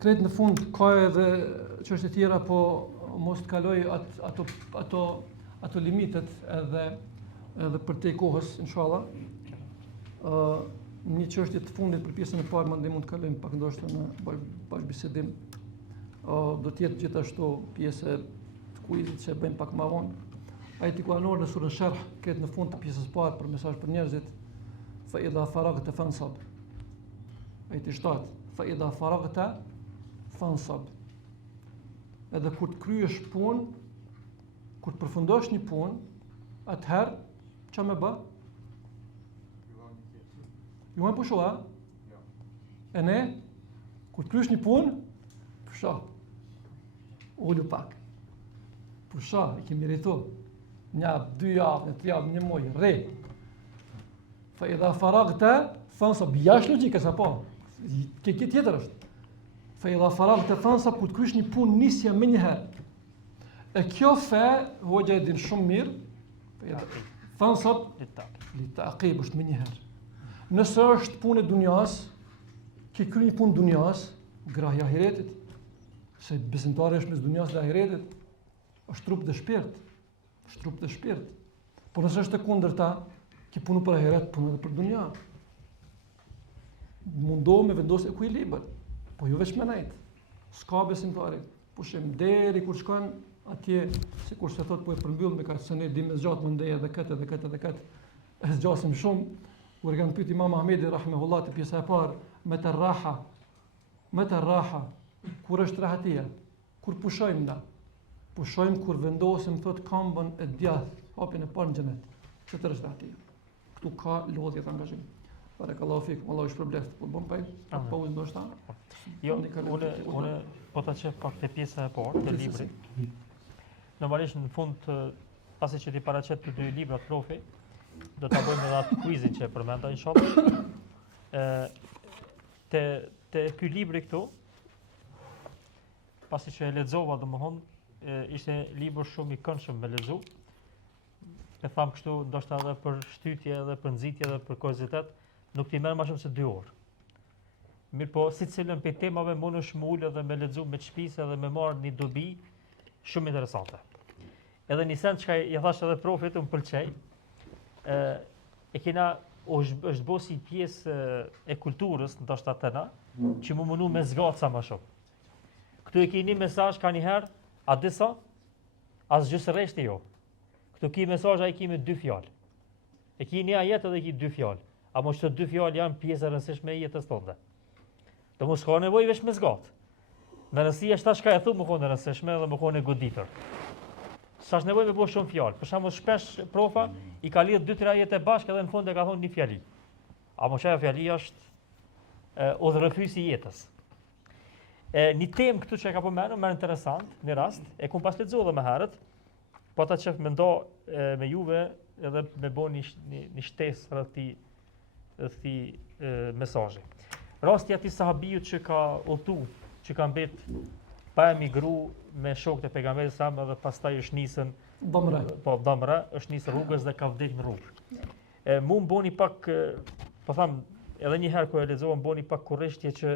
Kretë në fund ka edhe çështje tjera, po mos të kaloj ato limitet edhe për te kohës, inshallah. Një çështje të fundit për pjesën e parë, mandej mund të kalojmë pak ndoshta në bashkëbisedim. Do të jetë gjithashtu pjesë të kuizit që e bëjmë pak më vonë. Ajeti kuranor në surën Sharh ketë në fund të pjesës parë për mesazh për njerëzit. Fa idha faragta fansab. Ajeti 7. Fa idha faragta fansab. Edhe kur të kryesh punë, kur të përfundosh një punë, atëherë ç'a më bë? Ju më pusho, a? E ne, kur të kryesh një punë, pusho. Ullu pak. Pusho, e ke meritu. Një javë, 2 javë, 3 javë, një muaj, rre. Fa idha faragta fansab, jashtë logjikës apo? Ke tjetër është. Fa idha faragta fansab, kur të kryesh një punë nisja më një herë. E kjo fe, hoxha e din shumë mirë. Fansab, li taqib është më një herë. Nëse është punë e dunjas, ke kryer një punë dunjas, grahja e ahiretit. Se besimtari është mes dunjas dhe ahiretit, është trup dhe shpirt. Është trup dhe shpirt. Por nëse është e kundërta, ke punu për ahiret, punu edhe për dunja. Mundohu me vendos ekuilibër, po jo veç me nejt. S'ka besimtari. Pushim deri kur shkojmë atje, sikur se thot po e përmbyll me kaq se ne dimë zgjat më ndej edhe këtë. E zgjasim shumë. Kur kanë pyet Imam Ahmedi rahimahullah te pjesa e parë, me të raha, kur është rahatia? Kur pushojmë na? Pushojmë kur vendosim thot këmbën e djath, hapin e parë në xhenet. Çfarë është rahatia? Këtu ka lodhje të angazhim. Barakallahu fikum, Allahu shpërbleft. Po bëm pa pauzë ndoshta. Jo, unë po ta çef pak te pjesa e parë të librit. Normalisht në fund pasi që ti paraqet të dy librat profi, do ta bëjmë edhe atë quizin që e përmenda inshallah. Te ky libri këtu, pasi që e lexova domthon, ishte libër shumë i këndshëm me lexu. E tham kështu, ndoshta edhe për shtytje, edhe për nxitje, edhe për kuriozitet, nuk t'i merr më shumë se 2 orë. Mirë po, secilën prej temave mundesh më ul edhe me lexu me çpisë edhe me marr një dobi shumë interesante. Edhe një send çka i thash edhe profit, më pëlqej. E kena është bo si pjesë e kulturës, ndoshta tëna, që më mundu me zgaca më shumë. Këtu e keni mesazh ka njëherë, a disa, as gjysë rreshti jo. Këtu ki mesazh a i ki me 2 fjalë. E ki një ajet edhe i ki 2 fjalë. A mo që 2 fjalë janë pjesë e rëndësishme e jetës tonë. Do mos ka nevojë veç me zgatë. Në rëndësia është ta shka e thu më kone rëndësishme edhe më kone goditër. Sa është nevojë me bëj shumë fjalë. Për shembull shpesh profa i ka lidh 2-3 ajete bashkë edhe në fund e ka thonë një fjali. A mo çaja fjali është udhërrëfysi i jetës. Një temë këtu që e ka përmendur më interesant, në rast, e kum pas lexuar edhe më herët, po ta çef më ndo me juve edhe me bëni një shtesë rreth këtij mesazhi. Rasti i atij sahabijut që ka udhtu, që ka mbet pa emigru me shokët e pejgamberit sa edhe pastaj është nisën Damra, është nisë rrugës dhe ka vdekur në rrugë. Mu më boni pak, po tham, edhe një herë kur e lexova më boni pak kurreshtje që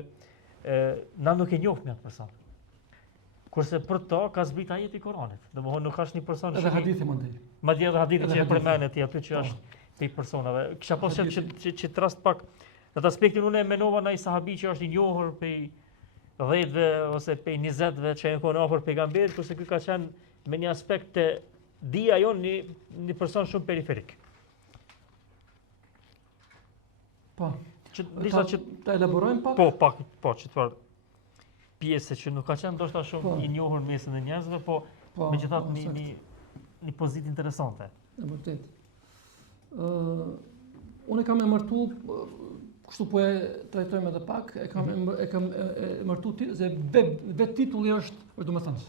na nuk e njohim atë person. Kurse për to ka zbrit ajeti i Kuranit. Domethënë nuk ka një person edhe hadithi mandej. Madje edhe hadithi që e përmendet aty që është te personave. Kisha pasur që trast pak në aspektin unë e menova ndaj sahabi që është i njohur pe 10-ve ose pe 20-ve që janë qenë afër pejgamberit, kurse ky ka qenë me një aspekt të dia jon një person shumë periferik. Po. Që disa që ta elaborojmë pak? Po, çfarë pjesë që nuk ka qenë ndoshta shumë i njohur mesin e njerëzve, po megjithatë një pozitë interesante. E vërtet. Unë kam emërtu, kështu po e trajtojmë edhe pak, e kam emërtu se vetë titulli është domethënës.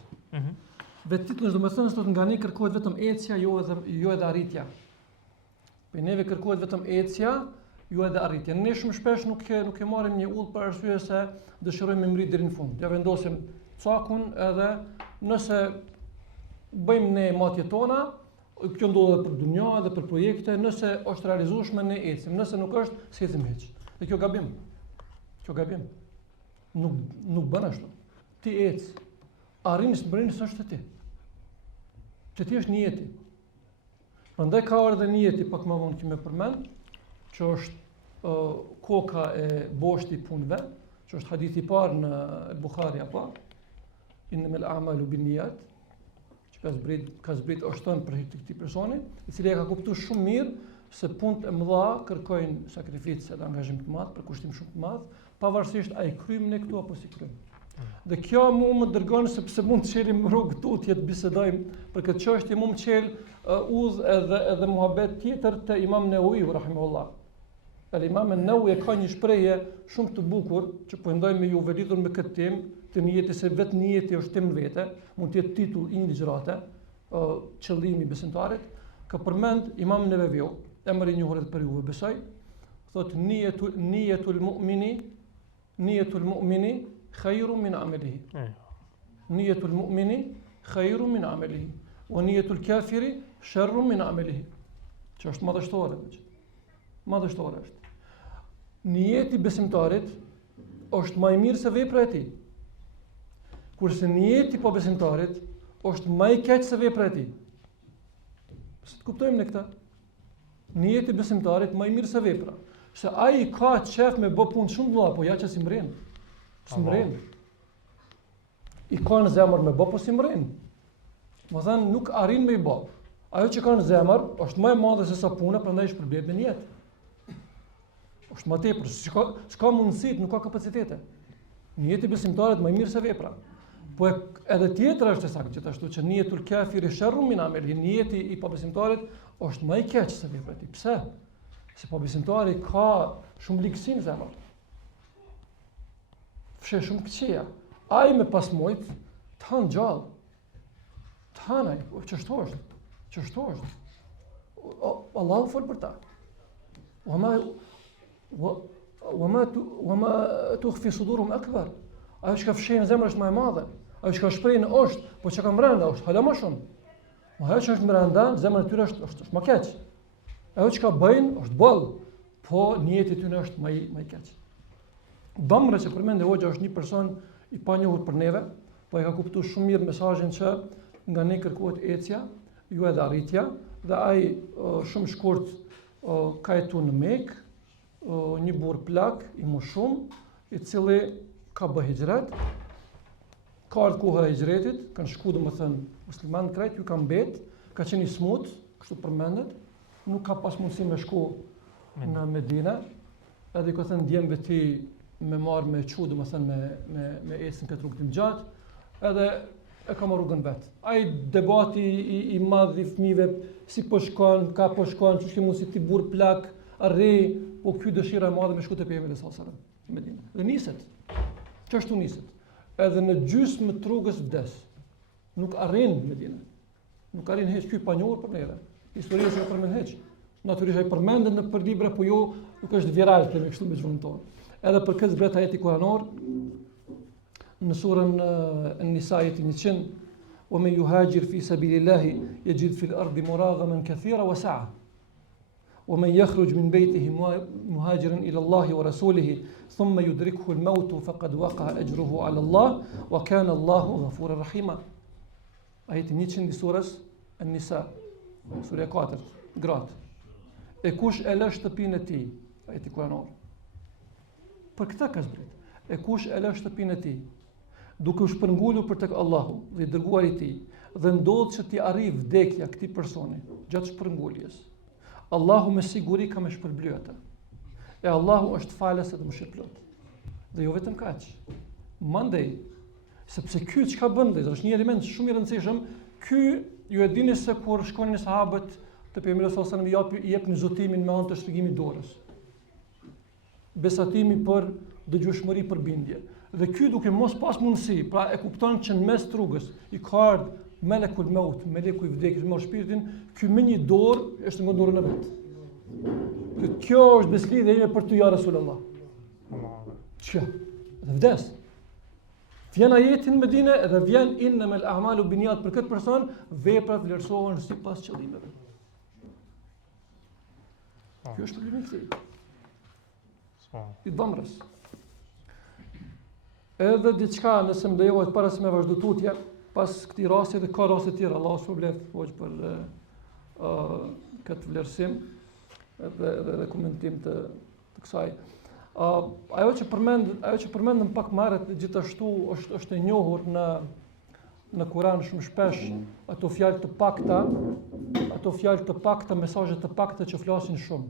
Vetë titulli është domethënës, thotë nga ne kërkohet vetëm ecja, jo edhe arritja. Për neve kërkohet vetëm ecja, jo edhe arritja. Ne shumë shpesh nuk e marrim një udhë për arsye se dëshirojmë me mrit deri në fund. Ja vendosim cakun edhe nëse bëjmë ne matjet tona, kjo ndodhet edhe për dunja dhe për projekte, nëse është realizueshme ne ecim, nëse nuk është, s'ecim hiç. Dhe kjo gabim. Kjo gabim. Nuk bën ashtu. Ti ec. Arrin s'bën s'është ti. që ti është niyeti. Prandaj ka ardhur dhe niyeti pak më vonë që më përmend, që është koka e boshti punëve, që është hadithi i parë në Buhari apo innamal a'malu binniyat, që ka zbrit oshton për këtij personi, i cili e ka kuptuar shumë mirë se punët e mëdha kërkojnë sakrificë dhe angazhim të madh, për kushtim shumë të madh, pavarësisht a i krymë ne këtu apo si krymë. Dhe kjo më dërgon sepse mund të çelim rrugë tutje të bisedojmë për këtë çështje, mund të çel udhë edhe muhabet tjetër te Imam Newawi rahimahullah. Imam Newawi ka një shprehje shumë të bukur që po ndoj me ju lidhur me këtë temë, të niyeti se vetë niyeti është temë vete, mund të jetë titull i një ligjërate, qëllimi i besimtarit, ka përmend Imam Newawi, emri i njohur për juve besoj, thotë niyetul mu'mini khayrun min amalihi. Niyetul mu'mini khayrun min amalihi wa niyetul kafiri sharrun min amalihi. Që është madhështore. Madhështore është. Niyeti besimtarit është më i mirë se vepra e tij. Kurse niyeti pa besimtarit është më i keq se vepra e tij. Se të kuptojmë ne këtë. Niyeti besimtarit më i mirë se vepra. Se ai ka qef me bë punë shumë vëlla, po ja që si mbren. S'mbren. I ka në zemër me bë, po si mbren. Më thënë nuk arrin me i bë. Ajo që ka në zemër është më e madhe se sa puna, prandaj shpërblet në jetë. Është më tepër, s'ka mundësi, nuk ka kapacitete. Niyeti besimtarit më i mirë se vepra. Po edhe tjetra është e saktë gjithashtu që niyetul kafiri sharrun min amalihi, niyeti i pabesimtarit është më i keq se vepra e tij. Pse? Se pabesimtari ka shumë likësi në zemër. Fshe shumë këqia. Ai me pasmojt të hanë gjallë. Të hanë ai, ç'është është? Ç'është është? Allahu fol për ta. Wama tukhfi sudurum akbar. Ajo që ka fshehë në zemër është më e madhe. Ajo që ka shprehë është, po që ka brenda është hala më shumë. Ajo që është brenda, zemra e tyre është më keq. Ajo që ka bëjnë është boll, po niyeti i tyre është më i keq. Damre që përmende hoxha është një person i panjohur për neve, po e ka kuptuar shumë mirë mesazhin që nga ne kërkohet ecja, ju edhe arritja, dhe ai shumë shkurt ka jetuar në Mekë, një burr plak i moshum, i cili ka bë hijret, ka ardhur koha e hijretit, kanë shku domethënë muslimanë krejt, ju kanë mbet, ka qenë i smut, kështu përmendet, nuk ka pas mundësi me shku në Medinë, edhe i ka thënë djemve ti me marrë me qu, domethënë me esin këtë rrugë të gjatë, edhe e ka marrë rrugën vetë. Ai debati i madh i fëmijëve, si po shkon, ka po shkon, çu që mund si ti burr plak, arri, po ky dëshira e madhe me shku te pejgamberi sallallahu alajhi wasallam në Medinë. Dhe niset. Ç'ashtu niset. Edhe në gjysmë të rrugës vdes. Nuk arrin Medinë. Nuk arrin hiç ky pa njohur për neve. Historia s'e përmend hiç. Natyrisht ai përmendet në për libra, po jo nuk është viral kemi kështu me zhvon tonë. Edhe për këtë zbret ajeti kuranor në surën An-Nisa ayeti 100, "Wa man yuhajir fi sabilillahi yajid fil ardi muraghaman kathira wa sa'a. Wa man yakhruj min baytihi muhajiran ila Allahi wa rasulihi thumma yudrikuhu al-maut faqad waqa'a ajruhu 'ala Allah wa kana Allahu ghafurar rahima." Ajeti 100 i surës An-Nisa, sura 4, gratë. E kush e lë shtëpinë e tij, ajeti kuranor. Për këtë ka zbrit. E kush e lë shtëpinë e tij, duke u shpërngulur për tek Allahu dhe i dërguari i tij, dhe ndodh që t'i arrijë vdekja këtij personi gjatë shpërnguljes, Allahu me siguri ka më shpërblyej atë. E Allahu është falës dhe mëshirëplot. Dhe jo vetëm kaq. Mandej, sepse ky çka bën dhe është një element shumë i rëndësishëm, ky ju e dini se kur shkonin sahabët te pejgamberi sallallahu alajhi wasallam i jepnin zotimin me anë të shpjegimit dorës. Besatimi për dëgjueshmëri për bindje. Dhe ky duke mos pas mundësi, pra e kupton që në mes rrugës i ka ardhur melekul maut, meleku i vdekjes me shpirtin, ky me një dorë është në dorën e vet. Kjo është beslidhja ime për ty ja Rasulullah. Çka? Dhe vdes. Vjen ajeti në Medinë dhe vjen innamal a'malu binniyat për këtë person, veprat vlerësohen sipas qëllimeve. Kjo është problemi i këtij. I dhamrës. Edhe diçka nëse më lejohet para se me vazhdu tutje, pas këtij rasti dhe ka raste tjera, Allahu shpëlbeft hoq për këtë vlerësim dhe komentim të kësaj. Ajo që përmendëm pak më herët gjithashtu është e njohur në Kur'an shumë shpesh ato fjalë të pakta, mesazhe të pakta që flasin shumë.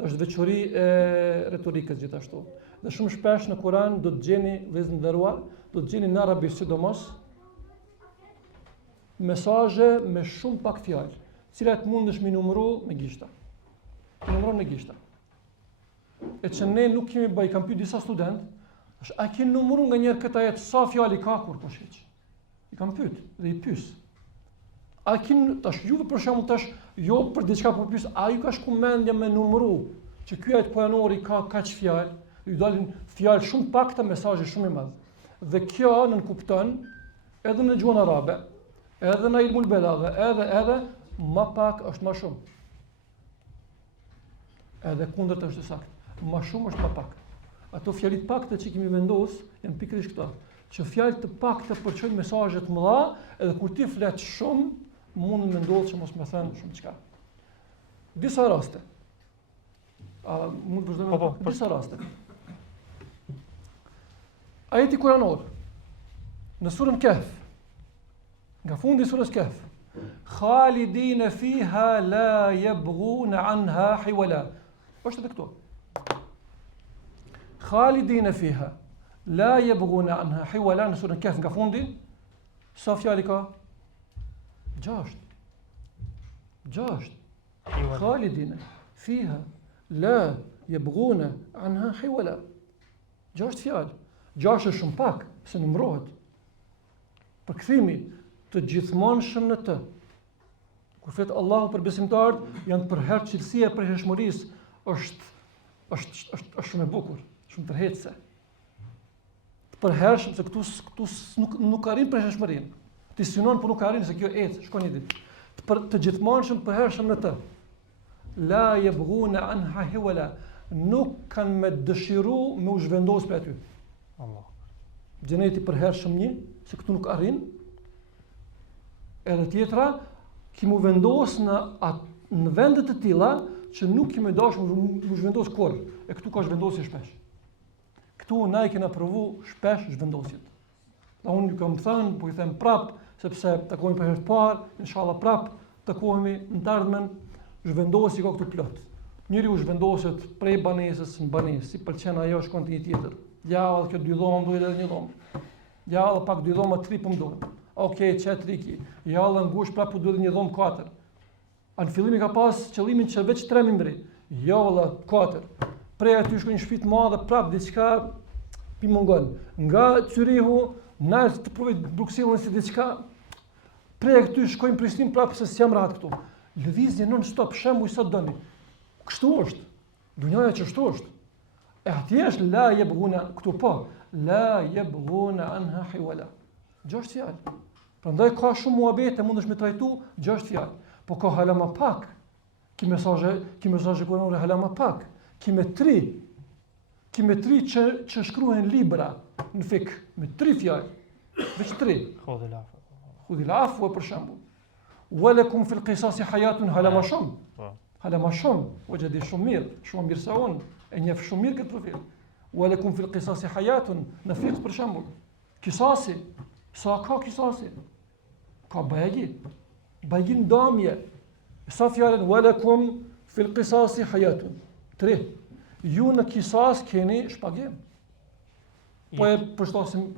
Është veçori e retorikës gjithashtu. Dhe shumë shpesh në Kur'an do të gjeni vëllezër nderuar, do të gjeni në arabisht sidomos mesazhe me shumë pak fjalë, të cilat mundesh mi numëru me gishta. Numëron me gishta. E që ne nuk kemi bëj, kam pyet disa student, a ke numëruar nga njerë këtë ajet sa fjalë ka kur po shiq? I kam pyet dhe i pyes. A kin tash juve për shembull tash jo për diçka po pyes, a ju ka shku mendja me numëru që ky ajet kuranori ka kaq fjalë, ju dalin fjalë shumë pakta, mesazhe shumë i madh. Dhe kjo nën kupton edhe në gjuhën arabe, edhe në ilmul belaghe, edhe më pak është më shumë. Edhe kundërt është saktë. Më shumë është më pak. Ato fjalit pakta që kemi vendos janë pikërisht këto, që fjalë të pakta përçojnë mesazhe të mëdha, edhe kur ti flet shumë, mund të ndodhë që mos më thënë shumë çka. Disa raste. Mund të vazhdojmë disa raste. Ajeti kuranor në surën Kahf, nga fundi i surës Kahf, Khalidina fiha la yabghuna anha hiwala. Është edhe këtu. Khalidina fiha la yabghuna anha hiwala, në surën Kahf nga fundi, sa fjali ka? 6. Khalidina fiha la yabghuna anha hiwala. 6 fjalë. 6 është shumë pak, se numërohet. Përkthimi të gjithmonshëm në të. Kur flet Allahu për besimtarët, janë përherë cilësia e përhershmërisë është shumë e bukur, shumë tërheqëse. Të përhershëm, se këtu nuk arrin përhershmërinë. Ti synon por nuk arrin, se kjo ecë, shkon një ditë. Të gjithmonshëm përhershëm në të. La yabghuna anha hiwala, nuk kanë me dëshiru me u zhvendos për aty. Allah. Xheneti përhershëm një, se këtu nuk arrin. Edhe tjetra, kimu vendos në vendet të tilla që nuk kemi dashur mu zhvendos kur, e këtu ka zhvendosje shpesh. Këtu na i kena provu shpesh zhvendosjet. Dhe unë ju kam thënë, po i them prap, sepse takohemi për herë të parë, inshallah prap takohemi në të ardhmen, zhvendosje ka këtu plot. Njëri u zhvendoset prej banesës në banesë, si pëlqen ajo shkon te një tjetër. Ja, kjo 2 dhoma më duhet edhe 1 dhomë. Ja, pak 2 dhoma 3 po më duhet. Okej, çet riki. Ja, ngush prapë duhet 1 dhomë 4. Në fillim ka pas qëllimin që veç 3 membri. Jo valla 4. Prej aty shkojnë në shtëpi të madhe, prapë diçka pi mungon. Nga Zürichu, na të provoj Bruxelles si diçka. Prej aty shkojnë në Prishtinë prapë se s'jam rahat këtu. Lëvizje non stop, shembuj sa doni. Kështu është. Dunjaja që kështu është. E atje është la yabghuna, këtu po, la yabghuna anha hiwala. 6 fjalë. Prandaj ka shumë muhabete mundesh me trajtu 6 fjalë. Po ka hala më pak. Ki mesazhe kuranore hala më pak. Ki me 3 që shkruhen libra në fik me 3 fjalë. Veç 3. Khudhil afwa për shembull. Walakum fil qisasi hayatun hala më shumë. Hala më shumë, o gjedi shumë mirë se unë, e njeh shumë mirë këtë profil. Walakum fil qisasi hayatun, në fiqh për shembull. Kisasi, sa ka kisasi? Ka bajgi ndamje. Sa fjalën walakum fil qisasi hayatun. 3. Ju në kisas keni shpagim. Po e përshtasim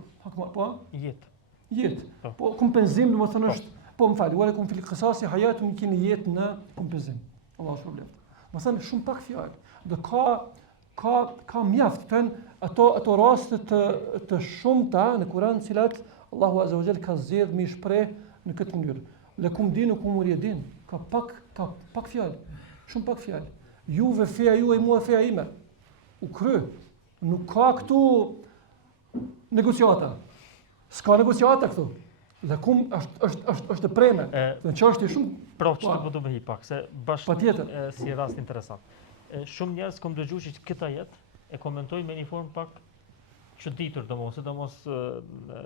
po? Jetë. Po kompenzim domethënë është, po më fal, walakum fil qisasi hayatun, keni jetë në kompenzim. Allah shpërblet. Më thënë shumë pak fjalë. Dhe ka mjaft ato raste të shumta në Kur'an, të cilat Allahu Azza wa Jall ka zgjedhur mi shpreh në këtë mënyrë. Lakum dinukum waliya din. Ka pak fjalë. Shumë pak fjalë. Juve feja juaj, mua feja ime. U kry. Nuk ka këtu negociata. S'ka negociata këtu. Lakum është preme. Dhe çështja shumë Pra, që të më hi pak, se patjetër si rast interesant. Shumë njerëz kam dëgjuar që këtë jetë e komentojnë me një formë pak çuditur sidomos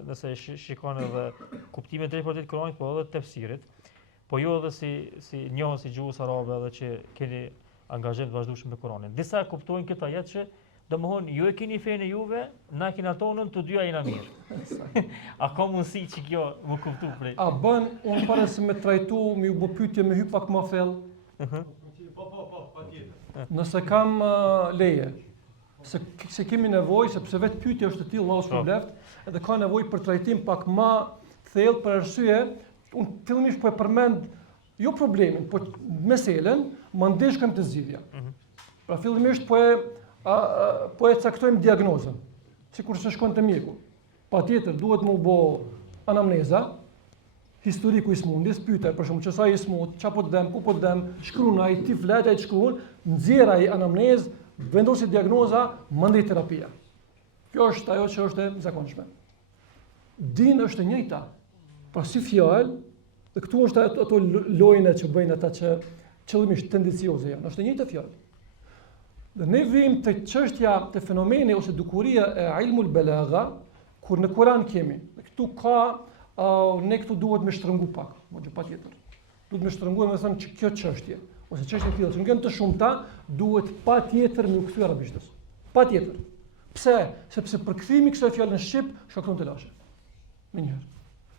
nëse shikon edhe kuptimet drejt për ditë Kuranit, po edhe tefsirit. Po ju edhe si njohës i gjuhës arabe edhe që keni angazhim të vazhdueshëm me Kuranin. Disa kuptojnë këtë ajet që domthon ju e keni fenë juve, na keni tonën, të dyja jena mirë. A ka mundësi që kjo më kuptu prej? A bën unë para se me trajtu, me u bë pyetje me hyj pak më thellë. Patjetër. Nëse kam leje, se kemi nevojë, sepse vetë pyetja është e tillë, Allahu shpëleft, edhe ka nevojë për trajtim pak më thellë për arsye, unë fillimisht po e përmend jo problemin, po meselen, më ndeshkëm të zgjidhja. Pra fillimisht po e caktojmë diagnozën, sikur se shkon te mjeku. Patjetër duhet më bë anamneza, historiku i smundjes, pyeta për shembull çfarë i smut, çfarë po dëm, ku po dëm, shkruan ai ti flet ai shkruan, nxjerr ai anamnezë, vendosi diagnoza, mandej terapia. Kjo është ajo që është e zakonshme. Din është e njëjta. Pra si fjalë, dhe këtu është ato lojna që bëjnë ata që qëllimisht tendencioze janë, është e njëjta fjalë. Dhe ne vim të çështja të fenomeni ose dukuria e ilmul balagha, kur në Kur'an kemi. Dhe këtu ka ne këtu duhet me shtrëngu pak, patjetër. Duhet me shtrëngu me thënë që kjo çështje ose çështje të tilla që nuk janë të shumta, duhet patjetër me u kthy arabishtës. Patjetër. Pse? Sepse përkthimi kësaj fjalë në shqip shkakton të lashe. Menjëherë.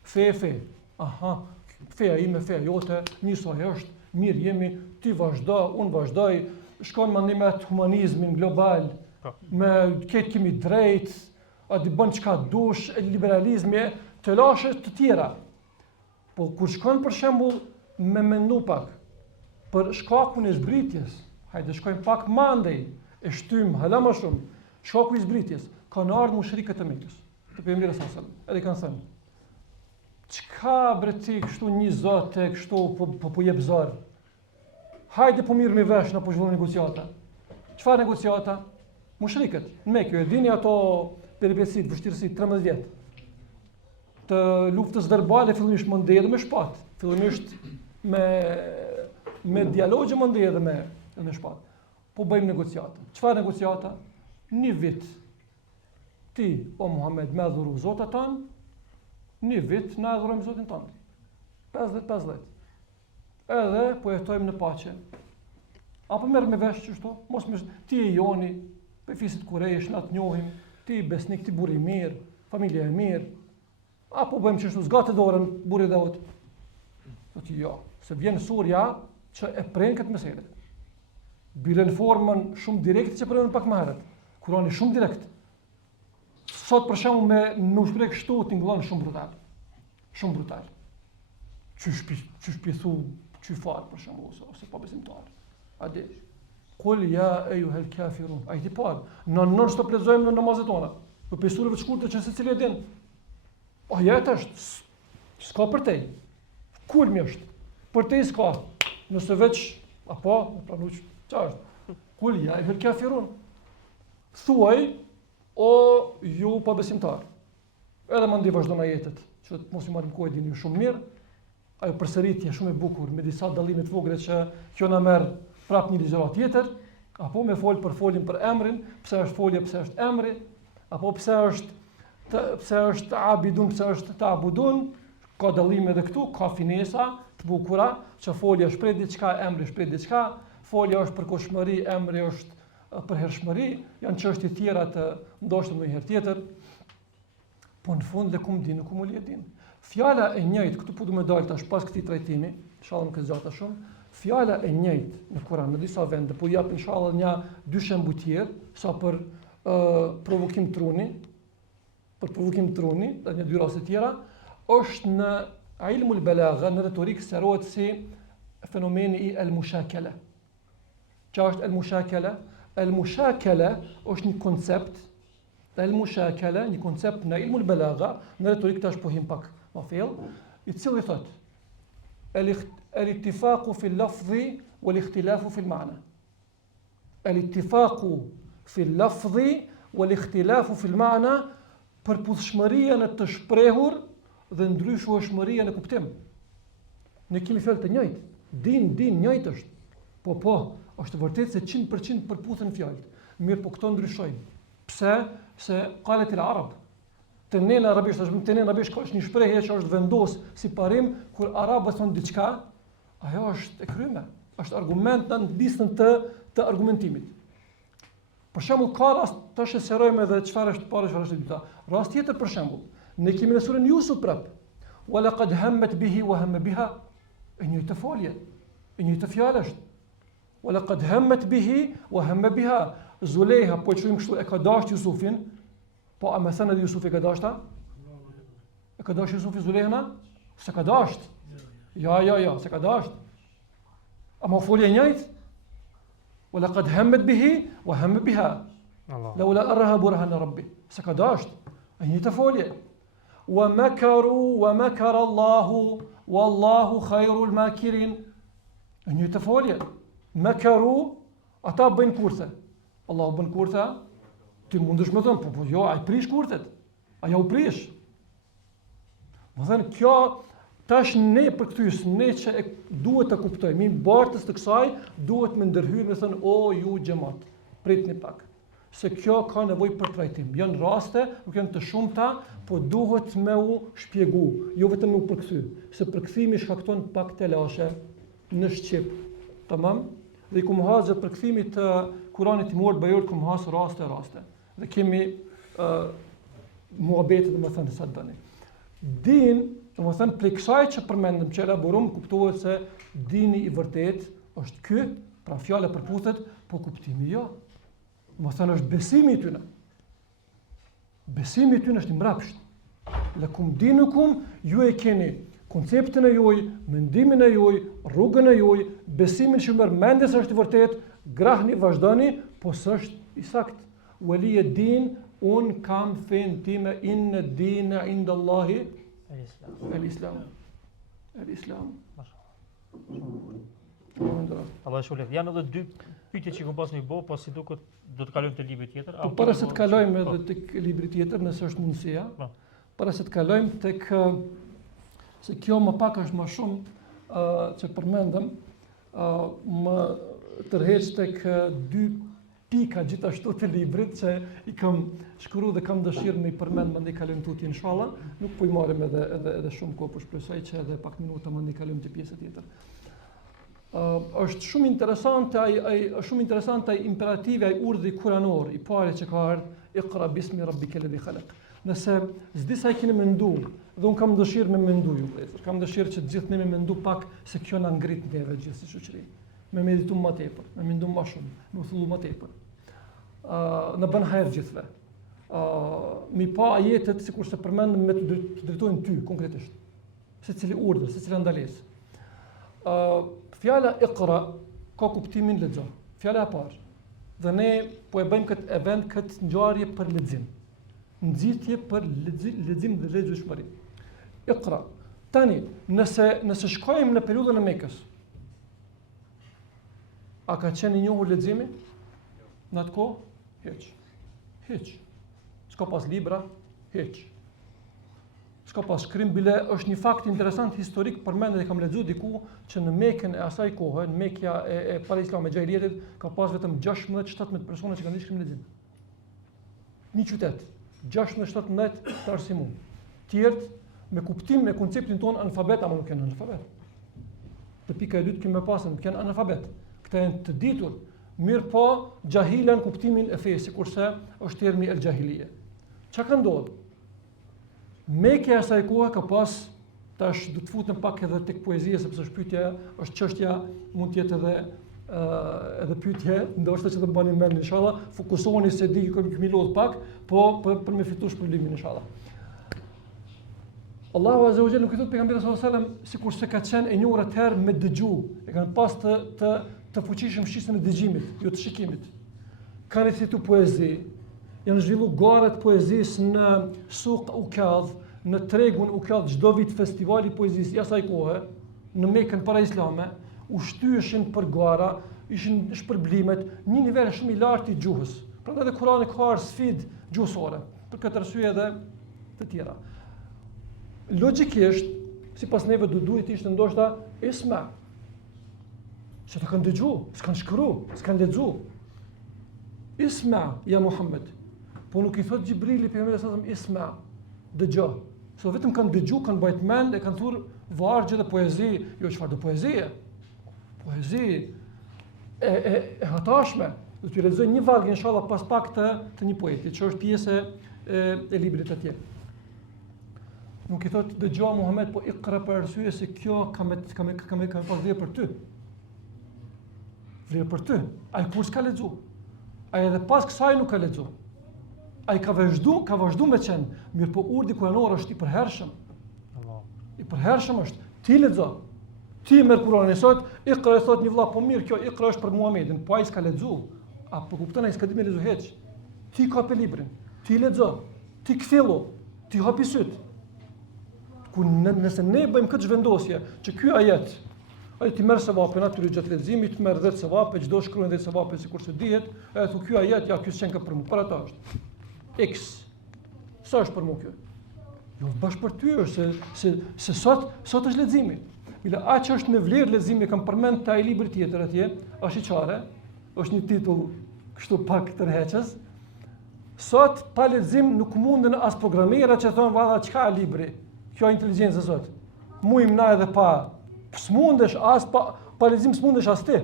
Fe. Aha, feja ime, feja jote, njësoj është, mirë jemi, ti vazhdo, unë vazhdoj, shkon mandimet humanizmin global, me këtë kemi drejt, a di bën çka dush, liberalizmi, të lashe të tjera. Po kur shkon për shembull me mendu pak për shkakun e zbritjes, hajde shkojmë pak mandej, e shtym hala më shumë, shkaku i zbritjes, kanë ardhur mushrikët e Mekës, te pejgamberi sallallahu alajhi wasallam, edhe kanë thënë, çka breti kështu një zote, kështu po jep zor. Hajde po mirë mi vesh në po zhvillon negociata. Çfarë negociata? Mushrikët, në Mekë, e dini ato peripecitë, vështirësitë 13 vjet. Të luftës verbale fillimisht më ndej edhe me shpatë, fillimisht me dialogje më ndej edhe me shpatë. Po bëjmë negociata. Çfarë negociata? Një vit ti, o Muhammed, me adhuru Zotat tanë, një vit na adhurojmë Zotin tonë. 50-50. Edhe po jetojmë në paqe. Apo merr me vesh çështo, mos më ti e joni, pe fisit Kurejsh, na të njohim, ti besnik, ti burr i mirë, familja e mirë. Apo bëjmë çështo zgatë dorën burrit Daud. Thotë jo, se vjen surja që e pren këtë meselë. Bile në formën shumë direkte që përmendëm pak më herët. Kurani shumë direkt. Sot për shembull me ushpreh kështu tingëllon shumë brutal. Shumë brutal. Çu shpithu, çu fal për shembull ose pa besimtar. A di? Qul ya ayyuhal kafirun. Ai ti po. Non stop lexojmë në namazet tona. Po pesurave të shkurtë që secili e din. O jetë është, s'ka për tej. Kulmi është. Për tej s'ka. Nëse veç, apo, pranuq, qa është? Kul ja ayyuhal kafirun. Thuaj, o ju pa besimtar. Edhe më ndi vazhdon ajetet, që mos i marrim kohë dini shumë mirë. Ajo përsëritje shumë e bukur me disa dallime të vogla që kjo na merr prap një ligjërat tjetër, apo me folin për emrin, pse është folje, pse është emri, apo pse është abidun, pse është ta'budun, ka dallime edhe këtu, ka finesa të bukura, që folja shpreh diçka, emri shpreh diçka, folja është për koshmëri, emri është për hershmëri, janë çështje tjera të ndoshta ndonjëherë tjetër. Po në fund dhe kum din, kum uljedin. Fjala e njëjtë, këtu po du me dalë tash pas këtij trajtimi, inshallah nuk e zgjata shumë. Fjala e njëjtë në Kur'an në disa vende, po jap inshallah një dy shembuj tjerë, sa për provokim truni, dhe një dy raste tjera, është në ilmul balagha, në retorikë sqarohet si fenomeni i al-mushakala. Çfarë është al-mushakala? Al-mushakala është një koncept, një koncept në ilmul balagha, në retorikë tash po him pak më fell, i cili thotë al-ittifaqu fi al-lafzi wal-ikhtilafu fi al-ma'na. Al-ittifaqu fi al-lafzi wal-ikhtilafu fi al-ma'na, përputhshmëria në të shprehur dhe ndryshueshmëria në kuptim. Ne kemi fjalë të njëjtë, din njëjtë është. Po, është vërtet se 100% përputhen fjalët. Mirë, po këto ndryshojnë. Pse? Se qalet il arab. Tenin arabisht ka është një shprehje që është vendos si parim kur arabët thonë diçka, ajo është e kryme, është argument në listën të argumentimit. Për shembull, ka rast tash e sqarojmë edhe çfarë është para, çfarë është e dyta. Rast tjetër për shembull, ne kemi në surën Yusuf prap. Wa laqad hammat bihi wa hamma biha. E një të folje, e një të fjalë është. Wa laqad hammat bihi wa hamma biha. Zulejha, po e quajmë kështu, e ka dashur Jusufin, po a më thënë edhe Jusufi ka dashta? E ka dashur Jusufi Zulejhën? Se ka dasht. Ja, se ka dasht. A më folje njëjtë? Wa laqad hammat bihi wa hamma biha. Laula araha burhan rabbi. Se ka dasht. E një të folje. Wa makaru wa makara Allahu wallahu khairul makirin. E një të folje. Makaru, ata bëjnë kurthe. Allahu bën kurtha, ti mundesh me thënë, po jo, ai prish kurthet. Ajo u prish. Më thënë, kjo tash ne për këtys, ne që e duhet të kuptojmë, mi bartës të kësaj, duhet me ndërhyrë me thënë, o ju xhamat, pritni pak. Se kjo ka nevojë për trajtim. Janë raste, nuk janë të shumta, po duhet me u shpjegu, jo vetëm me u përkthy, se përkthimi shkakton pak telashe në shqip. Tamam? Dhe i kumhazë përkthimit të Kuranit i Mort Bajor kumhazë raste. Dhe kemi muhabetet dhe më thënë sa të bëni. Din, dhe më thënë, prej kësaj që përmendëm që elaborum, kuptohet se dini i vërtet është ky, pra fjala përputhet, po kuptimi jo. Dhe më thënë është besimi i tyne. Besimi i tyne është i mbrapsht. Lakum dinukum, ju e keni konceptin e juaj, mendimin e juaj, rrugën e juaj, besimin që merr mendjes është i vërtet, grahni, vazhdoni, po s'është i sakt. Waliya din, un kam fen time, inna dina inda Allahi el-Islam. El-Islam. Allah shulef. Janë edhe dy pyetje që kam pas një bo, po si duket do të kalojmë te libri tjetër. Po para se të kalojmë edhe tek libri tjetër, nëse është mundësia. Para se të kalojmë tek se kjo më pak është më shumë që përmendëm, më tërheq tek dy pika gjithashtu të librit që i kam shkruar dhe kam dëshirë me i përmend më ndaj kalojmë tutje inshallah, nuk po i marrim edhe shumë kohë, por shpresoj që edhe pak minuta më ndaj kalojmë te pjesa tjetër. Është shumë interesante ai imperativ, ai urdhri kuranor i parë që ka ardhur, Iqra bismi rabbikal ladhi khalaq. Nëse s'di sa i keni menduar, dhe unë kam dëshirë me mendu ju, kam dëshirë që të gjithë ne me mendu pak se kjo na ngrit neve gjithë si shoqëri. Me meditu më tepër, me mendu më shumë, me thullu më tepër. Në bën hajër gjithëve. Mi pa ajetet sikur se përmendëm me të drejtojnë ty konkretisht. Secili urdhër, secila ndalesë. Fjala Iqra ka kuptimin lexo. Fjala e parë. Dhe ne po e bëjmë këtë ngjarje për lexim. Nxitje për lexim dhe lexueshmëri. Iqra. Tani, nëse shkojmë në periudhën e Mekës, a ka qenë i njohur leximi? Në atë kohë? Hiç. S'ka pas libra? Hiç. S'ka pas shkrim, bile është një fakt interesant historik, përmendet e kam lexuar diku që në Mekën e asaj kohe, në Mekja e para Islamit, xhailietit, ka pas vetëm 16-17 persona që kanë shkrim lexim. Një qytet, 16-17 të arsimum. Tjertë me kuptim me konceptin ton analfabet, ama nuk janë analfabet. Te pika e dytë që më pasën, nuk janë analfabet. Këta janë të ditur, mirë po xhahilan kuptimin e fesë, kurse është termi el xhahilie. Çka ka ndodhur? Mekja e asaj kohe ka pas, tash do të futem pak edhe tek poezia, sepse është çështja mund të jetë edhe pyetje, ndoshta që të bëni mend inshallah, fokusoheni se di që kemi lodh pak, po për me fituar shpërblimin inshallah. Allahu Azza wa Jalla nuk i thot pejgamberit sallallahu alajhi wasallam sikur se ka qenë e njohur atëherë me dëgju, e kanë pas të fuqishëm shqisën e dëgjimit, jo të shikimit. Kanë recitu poezi, janë zhvillu garat poezisë në Suq Ukadh, në tregun Ukadh, çdo vit festivali poezisë i asaj kohe, në Mekën para islame, u shtyeshin për gara, ishin shpërblimet, një nivel shumë i lartë i gjuhës. Prandaj edhe Kurani ka sfidë gjuhësore, për këtë arsye edhe të tjera. Logjikisht, sipas neve duhet ishte ndoshta isma. Se të kanë dëgju, s'kanë shkru, s'kanë lexu. Isma, ja Muhammed, Po nuk I thot Gjibrili pejgamberi sa isma, dëgjo. So vetëm kanë dëgju, kanë bajt mend, e kanë thurë vargje dhe poezi, jo çfarë do poezie. Poezi e hatashme. Do t'ju lexoj një varg inshallah pas pak të një poeti, që është pjesë e librit atje. Nuk I thot dëgjo Muhammed, po ikra për arsye se kjo ka pas vlerë për ty. Vlerë për ty. Ai kur s'ka lexu. Ai edhe pas kësaj nuk ka lexu. Ai ka vazhdu me qenë, mirë po urdi kuranor është I përhershëm. I përhershëm është, ti lexo. Ti merr Kur'anin sot, ikra thot një vëlla, po mirë kjo ikra është për Muhamedit, po ai s'ka lexu. Apo kupton ai s'ka di me lexu hiç. Ti kapi librin, ti lexo, ti kthillu, ti hapi syt. Ku nëse ne bëjmë këtë zhvendosje, që ky ajet, ai ti merr sevapin aty gjatë leximit, merr 10 sevape, çdo shkruan 10 sevape sikur se dihet, e thu ky ajet, ja ky s'ka për mua, për ata është. X. Sa është për mua kjo? Jo, bashkë për ty është se sot është leximi. Mila aq është me vlerë leximi, kam përmend te ai libri tjetër atje, është I çare, është një titull kështu pak tërheqës. Sot pa lexim nuk munden as programera që thonë valla çka libri. Kjo inteligjencë sot. Mujm na edhe pa. S'mundesh as pa lexim s'mundesh as ti.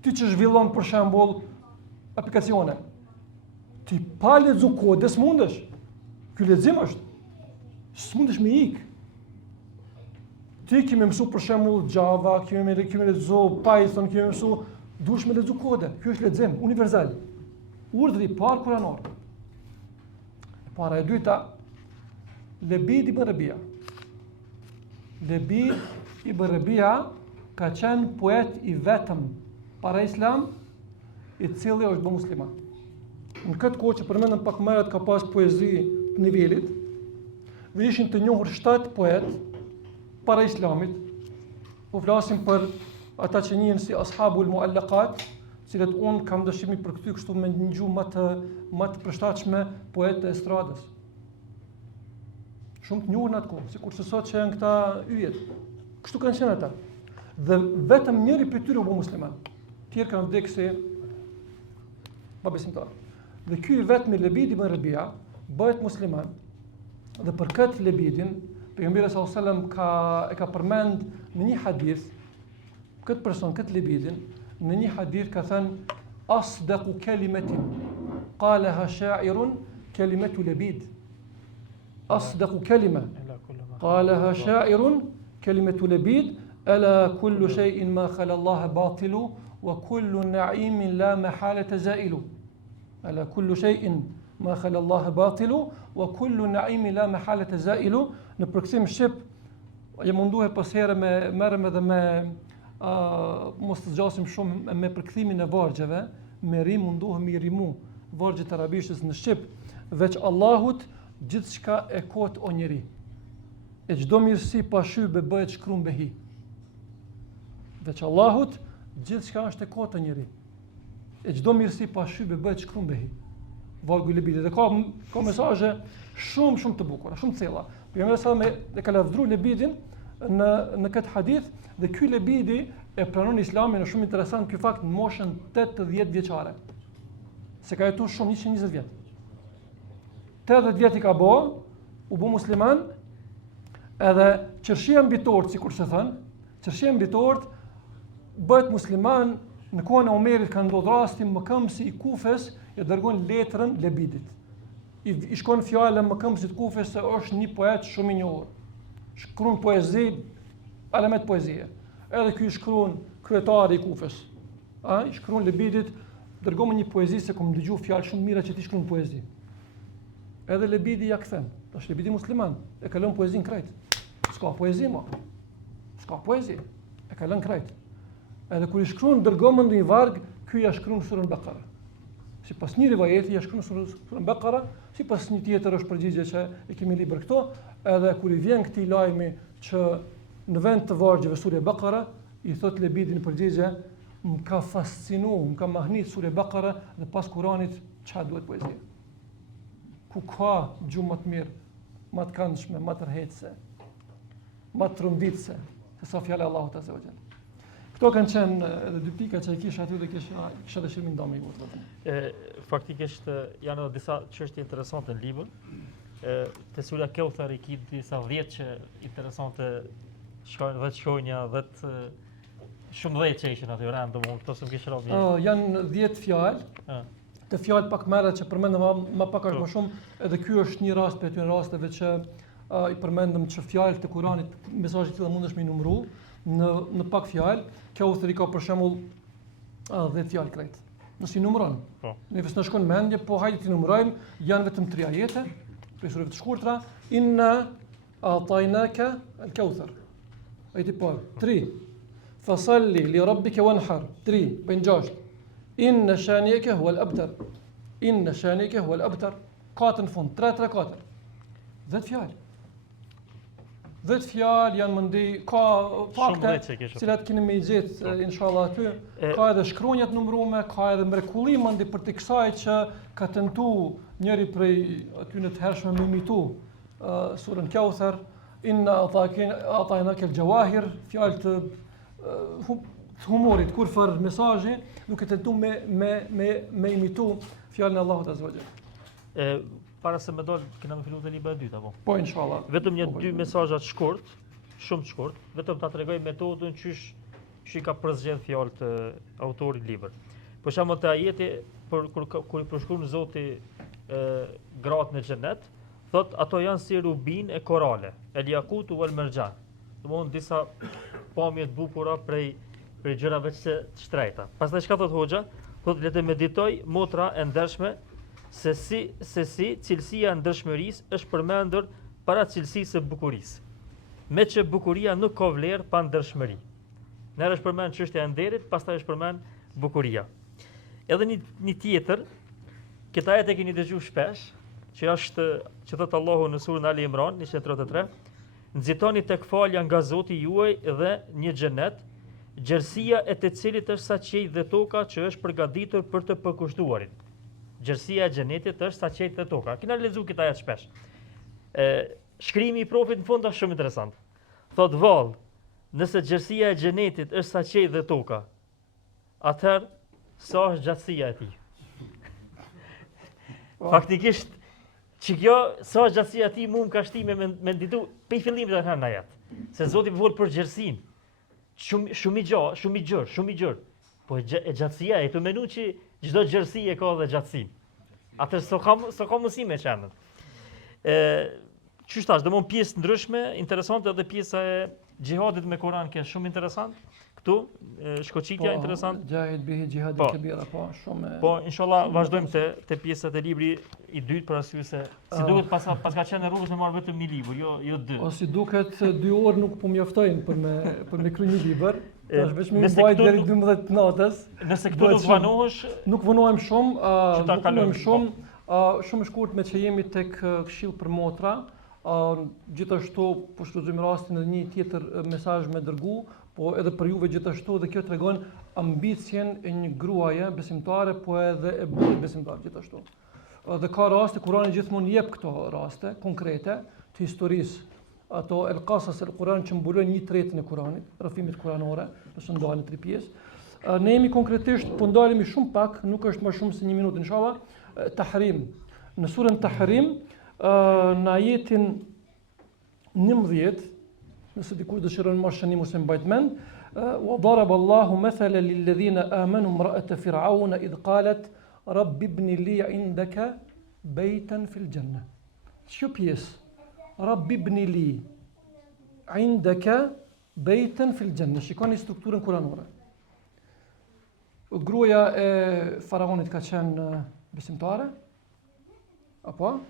Ti që zhvillon për shembull aplikacione. Ti pa lexu kode s'mundesh. Ky lexim është. S'mundesh me ik. Ti kemi mësu për shembull Java, kemi lexu Python, kemi mësu, duhesh me lexu kode. Ky është lexim universal. Urdhri I parë kuranor. Para e dyta, Lebid ibn Rabia. Lebid ibn Rabia ka qenë poet I vetëm para Islam, I cili është bë musliman. Në këtë kohë që përmendëm pak më herët ka pas poezi të nivelit, dhe ishin të njohur 7 poet para Islamit. Po flasim për ata që njihen si ashabul muallaqat, cilët unë kam dëshirë për këtë kështu me një gjuhë më të përshtatshme poetë e estradës. Shumë të njohur në atë kohë, sikur se sot që janë këta yjet. Kështu kanë qenë ata. Dhe vetëm njëri prej tyre u bë musliman. Tjerë kanë vdekur si besimtar. Dhe ky I vetmi Lebid ibn Rabia bëhet musliman. Dhe për këtë Lebidin, pejgamberi sallallahu alajhi wasallam ka përmend në një hadith këtë person, këtë Lebidin, në një hadith ka thënë asdaqu kalimatin qalaha sha'irun kalimatu Lebid. أصدق كلمة قالها شاعر كلمة لبيد ألا كل شيء ما خلا الله باطل وكل نعيم لا محالة زائل ألا كل شيء ما خلا الله باطل وكل نعيم لا محالة زائل. Në përkthim shqip e munduhe pas herë me merrem edhe me mos të zgjasim shumë me përkthimin e vargjeve, me rim munduhemi rimu vargjet arabishtës në shqip, veç Allahut gjithçka e kot o njeri. E çdo mirësi pa shybe bëhet shkruan behi. Veç Allahut gjithçka është e kot o njeri. E çdo mirësi pa shybe bëhet shkruan behi. Vargu I Lebidit. Dhe ka mesazhe shumë të bukura, shumë thella. Pejgamberi sallallahu e ka lavdruar Lebidin në këtë hadith dhe ky Lebidi e pranon Islamin, është shumë interesant ky fakt, në moshën 80 vjeçare. Se ka jetuar shumë 120 vjet. 80 vjet I ka bo, u bu musliman, edhe qërshia mbitort, sikur se thënë, qërshia mbitort bëhet musliman. Në kohën e Omerit ka ndodhur rasti mëkëmsi I Kufes e dërgon letrën Lebidit. I shkon fjalën mëkëmsit Kufes se është një poet shumë I njohur. Shkruan poezi, alamet poezie. Edhe ky shkruan kryetari I Kufes. I shkruan Lebidit, dërgom një poezi se kam dëgjuar fjalë shumë mira që ti shkruan poezi. Edhe Lebidi ja kthen. Tash Lebidi musliman, e ka lënë poezin krejt. S'ka poezi më. S'ka poezi. E ka lënë krejt. Edhe kur I shkruan dërgomën ndonjë varg, ky ja shkruan surën Bekara. Sipas një rivajeti ja shkruan surën Bekara, sipas një tjetër është përgjigje që e kemi libër këto, edhe kur I vjen këtij lajmi që në vend të vargjeve surja Bekara, I thot Lebidi në përgjigje, më ka fascinuar, më ka mahnit surja Bekara dhe pas Kuranit çfarë duhet poezia. Ku ka gjumë më të mirë, më të këndshme, më të rrehetse, më të rrëmbitse, se sa fjala e Allahut azza wa jalla. Këto kanë qenë edhe dy pika që i kisha aty dhe kisha dëshirë mi ndomi votën. Faktikisht janë edhe disa çështje interesante në libër. Te sura Kauthar i ki disa 10 që interesante shkojnë 10 shkronja, 10 shumë 10 që ishin aty random, këto s'm kish rrobi. Janë 10 fjalë. Të fjalë pak merret që përmendëm më pak është më shumë, edhe ky është një rast për aty rasteve që i përmendëm që fjalët të Kuranit, mesazhet që mundesh me numëru në pak fjalë. Kauthar i ka për shembull 10 fjalë krejt. Nëse i numëron. Po. Ne vetë shkon mendje, po hajde ti numërojmë, janë vetëm 3 ajete, për surave të shkurtra, inna a'tainaka al-kauthar. Ajeti po, 3. Fasalli li rabbika wanhar. 3, bën 6. Inna shaniyaka huwa al-abtar. Inna shaniyaka huwa al-abtar. 4 në fund, 3, 4. 10 fjalë. 10 fjalë janë mundi, ka fakte cilat keni me i gjetë inshallah aty, ka edhe shkronjat numërume, ka edhe mrekulli mundi për të kësaj që ka tentu njëri prej aty në të hershme me imitu surën Kauthar, inna a'tainaka al-jawahir, fjalë të humorit, kur far mesazhi, duke tentu me imitu fjalën e Allahut azza wa jalla. Para se me dal, kena me fillu të libra e dytë apo? Po inshallah. Vetëm një 2 mesazha të shkurt, shumë të shkurt, vetëm ta tregoj metodën që i ka përzgjedh fjalët të autorit libër. Për shembull te ajeti kur i përshkruan Zoti gratë në xhenet, thot ato janë si rubin e korale, el yakutu wal marjan. Domthon disa pamje të bukura prej gjërave të shtrejta. Pastaj çka thot hoxha? Thot le të meditoj motra e ndershme se si cilësia e ndershmërisë është përmendur para cilësisë së bukurisë. Me që bukuria nuk ka vlerë pa ndershmëri. Nëherë është përmend çështja e nderit, pastaj është përmend bukuria. Edhe një tjetër, këtë ajet e keni dëgjuar shpesh, që thot Allahu në surën Ali Imran 133, nxitoni tek falja nga Zoti juaj dhe një xhenet, gjerësia e të cilit është sa qiell dhe toka që është përgatitur për të përkushtuarit. Gjerësia e xhenetit është sa qiell dhe toka. Kena lexuar këtë ajet shpesh. Shkrimi i profit në fund është shumë interesant. Thot vallë, nëse gjerësia e xhenetit është sa qiell dhe toka, atëherë sa është gjatësia e tij? Faktikisht, që kjo sa është gjatësia e tij mua më ka shtime me nditu pe fillimit të thënë ajet. Se Zoti vol për gjerësinë. Shumë i gjerë. Po e gjatësia e të menu që çdo gjerësi e ka dhe gjatësinë. Atëherë s'ka mundësi me çanën. Qysh tash, domon pjesë ndryshme, interesante edhe pjesa e xhihadit me Kur'an që është shumë interesant. Këtu shkoçitja interesant. Jahid bihi jihadin kabira, po shumë. Po inshallah vazhdojmë te pjesat e libri i dytë për arsye se si duket pas ka qenë rrugës me marr vetëm një libër, jo 2. O si duket 2 orë nuk po mjaftojnë për me kryer një libër. Tash vetëm më mbaj deri 12 natës. Nëse këtu nuk vanohesh, nuk vonohem shumë, shumë shkurt me që jemi tek këshill për motra. Gjithashtu po shfrytëzojmë rastin edhe një tjetër mesazh me dërgu, po edhe për juve gjithashtu dhe kjo tregon ambicien e një gruaje besimtare, po edhe e burrit besimtar gjithashtu. Dhe ka raste Kurani gjithmonë jep këto raste konkrete të historisë. Ato el-Qasas el-Quran që mbulojnë 1/3 e Kuranit, rrëfimit kuranore, nëse ndalen në 3 pjesë. Ne jemi konkretisht, po ndalemi shumë pak, nuk është më shumë se 1 minutë inshallah, Tahrim. Në surën Tahrim, në ajetin 11, nëse dikush dëshiron më shënim ose mbajt mend, wa daraba Allahu mathalan lil ladhina amanu imra'ata fir'auna idh qalet rabbi ibni li 'indaka baytan fil janna. Kjo pjesë Rabbi ibni li 'indaka baytan fil janna. Shikoni strukturën kuranore. Gruaja e faraonit ka qenë besimtare, apo?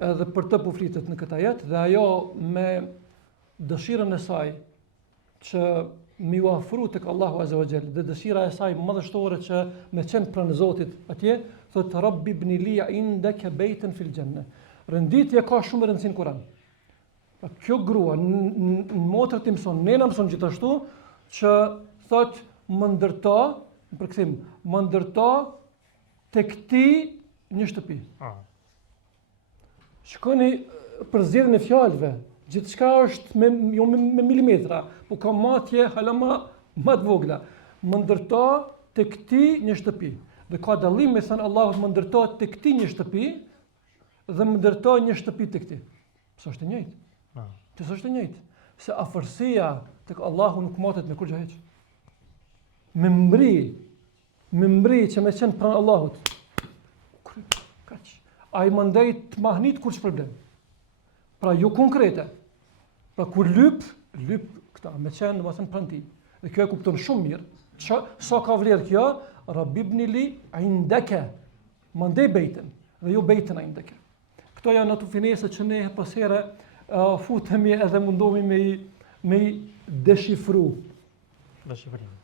Edhe për të po flitet në këtë ajet dhe ajo me dëshirën e saj që mi u afru tek Allahu azza wa jall dhe dëshira e saj madhështore që me qenë pranë Zotit atje, thot Rabbi ibni li 'indaka baytan fil janna. Renditja ka shumë rëndësi në Kur'an. Kjo grua, në motrë të mëson, nena mëson gjithashtu, që thot më ndërto, në përkëthim, më ndërto të këti një shtëpi. Shikoni përzgjedhjen e fjalëve, gjithçka është me milimetra, po ka matje hala më të vogla, më ndërto tek ti një shtëpi. Dhe ka dallim me thënë Allahut më ndërto tek ti një shtëpi dhe më ndërto një shtëpi tek ti. Së është e njëjtë. Të është e njëjtë. Se afërsia tek Allahu nuk matet me kurrë hiç. Me mbri që me qenë pranë Allahut. Kaq. Ai mandej të mahnit kur problem. Pra jo konkrete. Pra kur lyp këta me qenë domethënë pranë ti. Dhe kjo e kupton shumë mirë. Sa ka vlerë kjo? Rabbibni li indaka. Mandej bejten dhe jo bejten indaka. Këto janë ato finese që ne pas here futemi edhe mundohemi me i deshifru.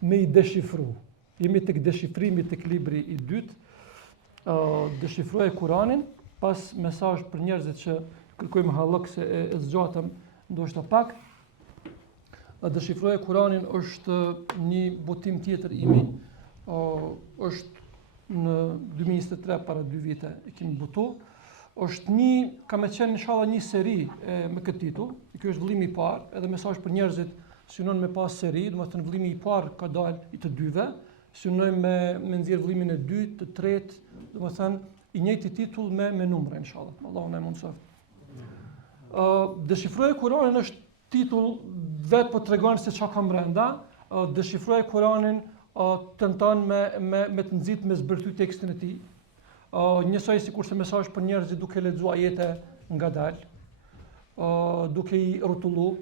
Me i deshifru. Jemi tek deshifrimi tek libri i dytë. Deshifruaj Kuranin, pas mesazh për njerëzit që kërkojmë hallëk se e zgjatëm ndoshta pak. Deshifruaj Kuranin është një botim tjetër imi. Është në 2023 para 2 vite e kemi botu. Është ka me qenë inshallah një seri me këtë titull. Ky është vëllimi i parë, edhe mesazh për njerëzit synon me pas seri, domethënë vëllimi i parë ka dalë i të dyve, synojmë me nxjerr vëllimin e dytë, të tretë, domethënë i njëjti titull me numra inshallah. Allahu na mundësoft. Deshifroj Kuranin është titull vetë po tregon se çka ka brenda. Deshifroj Kuranin tenton me të nxit me zbërthy tekstin e tij. Njësoj sikurse mesazh për njerëzit duke lexuar ajete ngadalë, duke i rrotullu,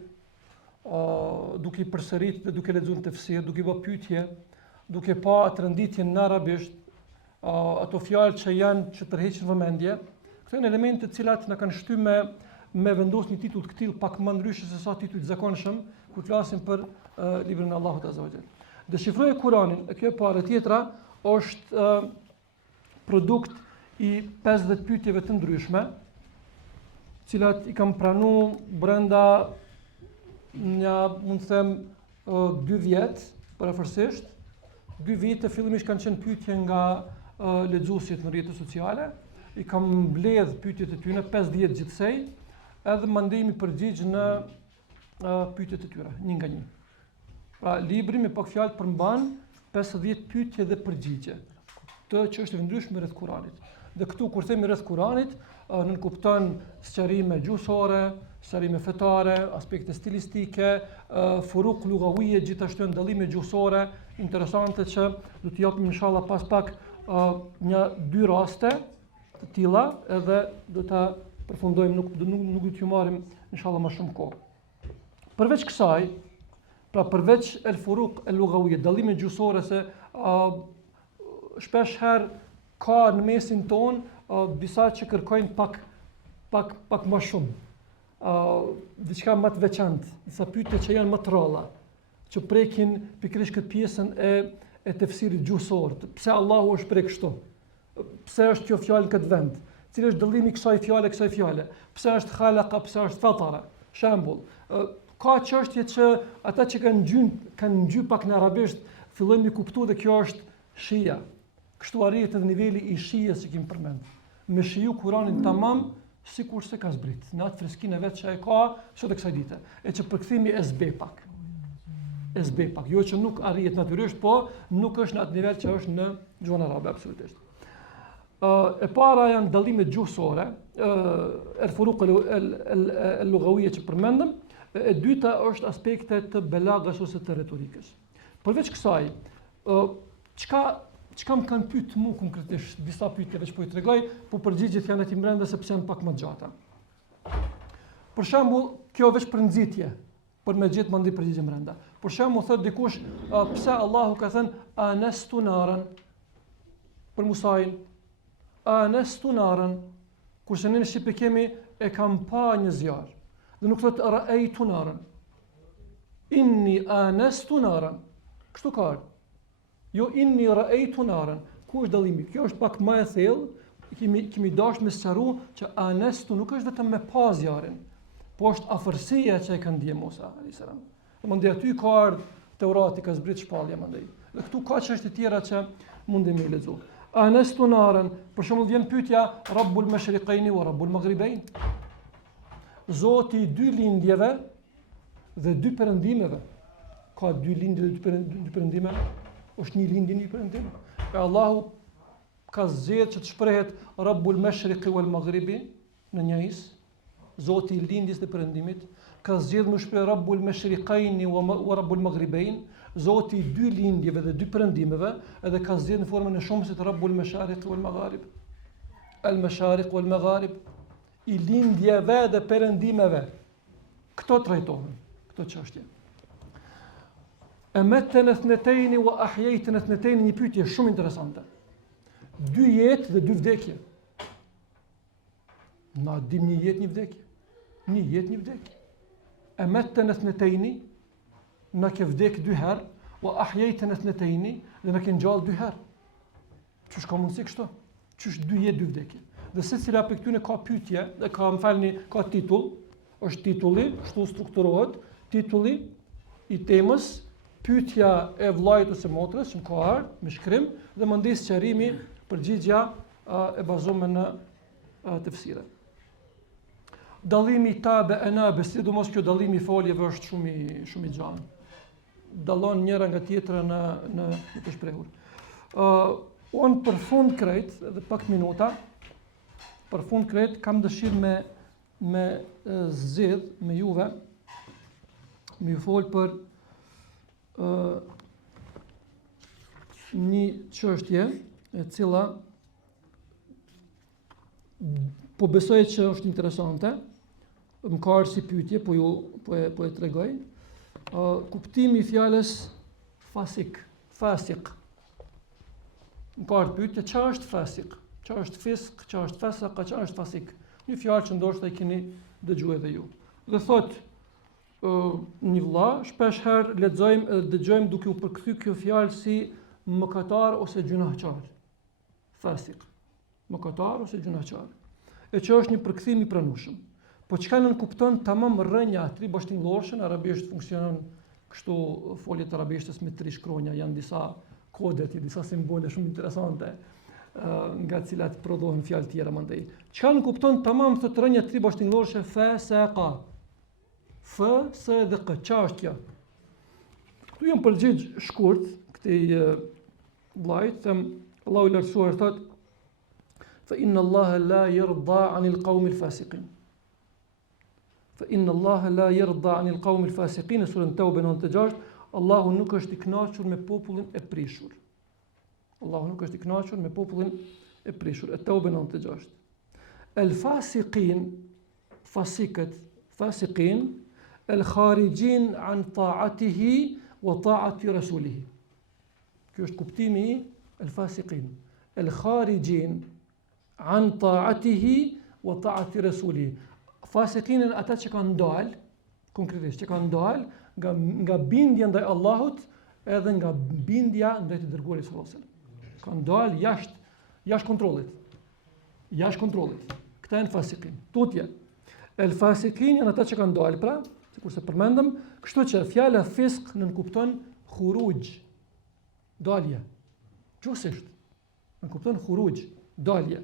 duke i përsërit dhe duke lexuar tefsir, duke i bë pyetje, duke pa atë renditjen në arabisht, ato fjalë që janë që tërheqin vëmendje. Këto janë elemente të cilat na kanë shtyr me vendos një titull të këtill pak më ndryshe se sa titull i zakonshëm kur flasim për librin e Allahut Azza wa Jall. Deshifroj Kuranin, e kjo para tjetra është produkt i 50 pyetjeve të ndryshme, cilat i kam pranu brenda një, mund të them, 2 vjet, parafërsisht. 2 vite fillimisht kanë qenë pyetje nga lexuesit në rrjetet sociale. I kam mbledh pyetjet e tyre 50 gjithsej, edhe mandej mi përgjigj në pyetjet e tyre, një nga një. Pra libri me pak fjalë përmban 50 pyetje dhe përgjigje të çështjeve ndryshme rreth Kuranit. Dhe këtu kur themi rreth Kuranit, nënkupton sqarime gjuhësore, sqarime fetare, aspekte stilistike, furuq lugawije, gjithashtu ndallime gjuhësore interesante që do t'i japim inshallah pas pak një 2 raste të tilla, edhe do ta përfundojmë, nuk do t'ju marrim inshallah më shumë kohë. Përveç kësaj, pra përveç el furuq el lugawije, dallime gjuhësore se shpesh herë ka në mesin ton disa që kërkojnë pak më shumë. Diçka më të veçantë, disa pyetje që janë më të rralla, që prekin pikërisht këtë pjesën e tefsirit gjuhësor. Pse Allahu është prek kështu? Pse është kjo fjalë në këtë vend? Cili është dallimi kësaj fjale? Pse është khalaqa, pse është fatara? Shembull, ka çështje që ata që kanë ngjy pak në arabisht fillojnë mi kuptu dhe kjo është shia. Kështu arrihet edhe niveli i shijes që kemi përmend. Me shiju Kuranin tamam sikur se ka zbrit, në atë freskinë e vet që e ka sot e kësaj dite. E që përkthimi e zbepak. Jo që nuk arrihet natyrisht, po nuk është në atë nivel që është në gjuhën arabe absolutisht. E para janë dallimet gjuhësore, el furuq el lugawiyya që përmendëm, e dyta është aspekte të belagës ose të retorikës. Përveç kësaj, çka më kanë pyet mua konkretisht, disa pyetje veç po i tregoj, po përgjigjet janë aty brenda sepse janë pak më gjata. Për shembull, kjo veç për nxitje, për me gjetë mandi përgjigje brenda. Për shembull, thot dikush, pse Allahu ka thënë anastu naran për Musain, anastu naran, kurse ne në Shqipëri kemi e kam pa një zjarr. Dhe nuk thot ra'aytu naran. Inni anastu naran. Kështu ka. Jo inni ra'aytu naran. Ku është dallimi? Kjo është pak më e thellë, kemi dashur me sqaru që anastu nuk është vetëm me pa zjarrin, po është afërsia që e ka ndje Musa alayhis salam. Mandej aty ka ardhur Teurati, ka zbrit shpallje mandej. Dhe këtu ka çështje tjera që mundemi të lexojmë. Anastu naran, për shembull vjen pyetja Rabbul Mashriqain wa Rabbul Maghribain. Zoti i dy lindjeve dhe dy perëndimeve. ka dy lindje dhe dy perëndime, është një lindje një perëndim. E Allahu ka zgjedhur që të shprehet Rabbul Mashriqi wal Maghribi në një is, Zoti i lindjes dhe perëndimit, ka zgjedhur më shpreh Rabbul Mashriqaini wa Rabbul Maghribain, Zoti i dy lindjeve dhe dy perëndimeve, edhe ka zgjedhur në formën e shumësit Rabbul Mashariq wal Magharib. Al Mashariq wal Magharib, i lindjeve dhe perëndimeve. Këto trajtohen, këto çështje. Emetten ethnetejni wa ahyejten ethnetejni, një pyetje shumë interesante. Dy jetë dhe dy vdekje. Na dim një jetë, një vdekje. Një jetë, një vdekje. Emetten ethnetejni, na ke vdek dy herë, wa ahyejten ethnetejni, dhe na ke ngjall dy herë. Ç'është ka mundësi kështu? Ç'është dy jetë, dy vdekje? Dhe secila prej këtyre ka pyetje, dhe ka titull, është titulli, kështu strukturohet, titulli i temës, pyetja e vllajt ose motrës, që ka ardhur me shkrim, dhe mandej sqarimi, përgjigjja e bazuar në tefsire. Dallimi i tabe e nabe, sidomos kjo dallimi i foljeve është shumë i gjatë. Dallon njëra nga tjetra në të shprehur. Unë për fund krejt, edhe pak minuta, për fund krejt kam dëshirë me zgjedh me juve, me ju fol për një çështje e cila po besoj që është interesante, më ka ardhur si pyetje, po e tregoj. Kuptimi i fjalës fasik. Më ka ardhur pyetje, çfarë është fasik? Çfarë është fisk? Çfarë është fasaq? Çfarë është fasik? Një fjalë që ndoshta e keni dëgjuar edhe ju. Dhe thotë një vëlla, shpesh herë lexojmë edhe dëgjojmë duke u përkthy kjo fjalë si mëkatar ose gjunahçar. Fasik. Mëkatar ose gjunahçar. E që është një përkthim i pranueshëm. Po çka nën kupton tamam rrënja tri bashkëngëllorshën, arabisht funksionon kështu foljet arabishtës me tri shkronja, janë disa kodet, disa simbole shumë interesante, nga të cilat prodhohen fjalë tjera mandej. Çka nën kupton tamam të rrënja tri bashkëngëllorshë fasaqa. F, S dhe Q. Qa është kjo? Këtu jam përgjigj shkurt këtij vllajt, them Allahu i lartësuar thot: "Fa inna Allaha la yarda 'anil qawmil fasiqin." Fa inna Allaha la yarda 'anil qawmil fasiqin, surën Tauba 96, Allahu nuk është i kënaqur me popullin e prishur. Allahu nuk është i kënaqur me popullin e prishur. Tauba 96. El fasiqin, fasiqin, el kharijin an ta'atihi wa ta'ati rasulihi. Kjo është kuptimi i el fasiqin. El kharijin an ta'atihi wa ta'ati rasulihi. Fasiqin janë ata që kanë dalë, konkretisht që kanë dalë nga bindja ndaj Allahut edhe nga bindja ndaj të dërguarit sallallahu alaihi wasallam. Kanë dalë jashtë kontrollit. Jashtë kontrollit. Këta janë fasiqin. Tutje. El fasiqin janë ata që kanë dalë, pra kurse përmendëm, kështu që fjala fisk nën kupton khuruj, dalje. Gjusisht, nën kupton khuruj, dalje.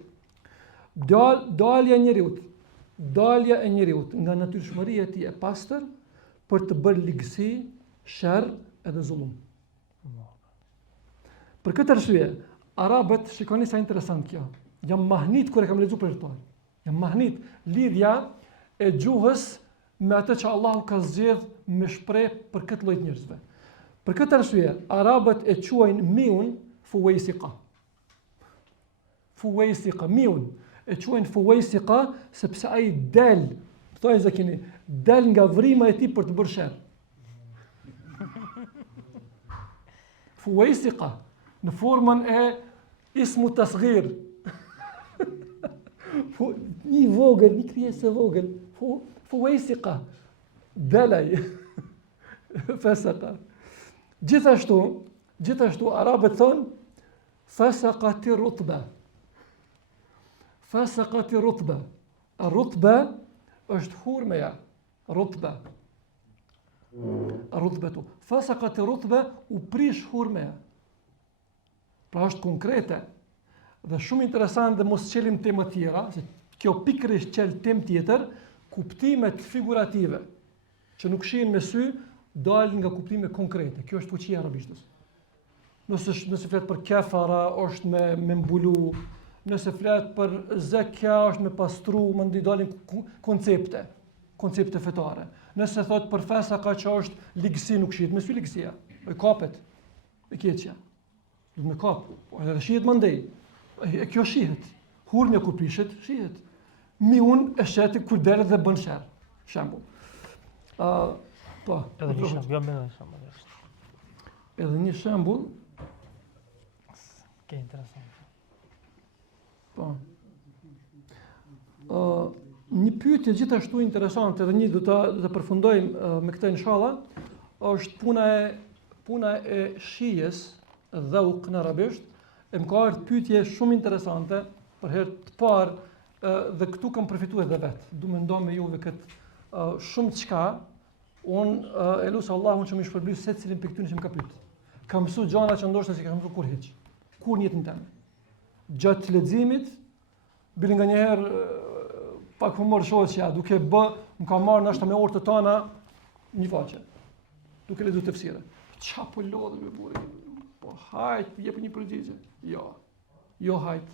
Dalja e njeriut nga natyrshmëria e tij e pastër për të bërë ligësi, sherr edhe zullum. Për këtë arsye, arabët, shikoni sa interesant kjo. Jam mahnit kur e kam lexuar për këto. Jam mahnit lidhja e gjuhës me atë që Allahu ka zgjedh me shpreh për këtë lloj njerëzve. Për këtë arsye, arabët e quajnë miun fuwaisiqa. Fuwaisiqa, miun e quajnë fuwaisiqa sepse ai del, thojnë zakini, del nga vrima e tij për të bërë sherr. Fuwaisiqa në formën e ismu tasghir. Një vogël, një krijesë vogël. Fuwaisiqa, delaj, fasaqa. Gjithashtu arabët thonë fasaqati rutba. Fasaqati rutba. Rutba është hurmeja. Rutba. Rutbatu. Fasaqati rutba, u prish hurmeja. Pra është konkrete. Dhe shumë interesant, dhe mos qelim tema tjera, se kjo pikërisht qel tem tjetër, kuptimet figurative që nuk shihen me sy dalin nga kuptime konkrete. Kjo është fuqia e arabishtës. Nëse flet për kefara, është me mbulu, nëse flet për zekja, është me pastru, më dalin koncepte fetare. Nëse thot për fesa ka që është ligësi, nuk shihet me sy ligësia, e kapet, e keqja. Do me kap, edhe shihet mandej. E kjo shihet. Hurmja kur prishet, shihet. Miun e sheti kur deret dhe bën sherr. Shembull. Po. Edhe një shembull. Edhe një shembull. Ke interesant. Po. Një pyetje gjithashtu interesante dhe një do ta përfundojmë me këtë inshallah, është puna e shijes, dhauq në arabisht, e më ka ardhur pyetje shumë interesante për herë të parë dhe këtu kam përfituar edhe vet. Du më ndonë me juve këtë shumë çka, unë e lutem Allahun që më shpërblyes secilin për këtyn që më ka pyet. Kam mësuar gjëra që ndoshta si kam mësuar kur hiç. Kur në jetën time. Gjatë leximit, bile nganjëherë pak humor shoqja, duke më ka marrë ndoshta me orë të tona një faqe. Duke lexuar tefsire. Çfarë po lodhem me burrë? Po hajt, jep një përgjigje. Jo. Jo hajt.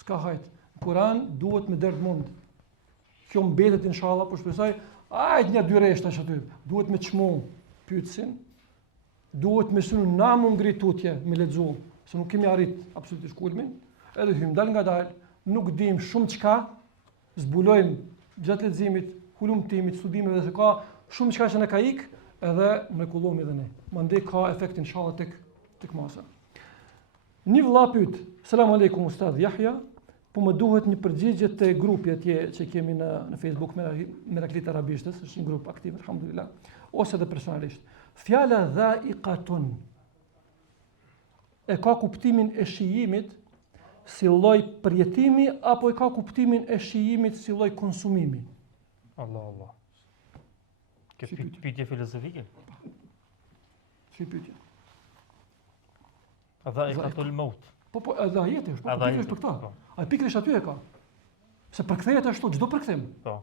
S'ka hajt. Kur'an duhet me derdh mund. Kjo mbetet inshallah, po shpresoj, hajt një dy rreshta aty. Duhet me çmu pyetsin. Duhet me sunu namu ngrit tutje me lexu, se nuk kemi arrit absolutisht kulmin. Edhe hym dal ngadal, nuk dim shumë çka, zbulojmë gjatë leximit, hulumtimit, studimeve se ka shumë çka që na ka ik, edhe mrekullohemi edhe ne. Mandej ka efekt inshallah tek masa. Një vëlla pyet: "Selam aleikum ustad Yahya, po më duhet një përgjigje te grupi atje që kemi në Facebook Meraklit Arabishtës, është një grup aktiv alhamdulillah, ose edhe personalisht. Fjala dha'iqatun e ka kuptimin e shijimit si lloj përjetimi apo e ka kuptimin e shijimit si lloj konsumimi?" Allah. Kjo pyetje filozofike. Si pyetje? Dha'iqatul maut. Po, edhe ajeti është, pikërisht për këtë. Ai pikërisht aty e ka. Se përkthehet ashtu çdo përkthim. Po.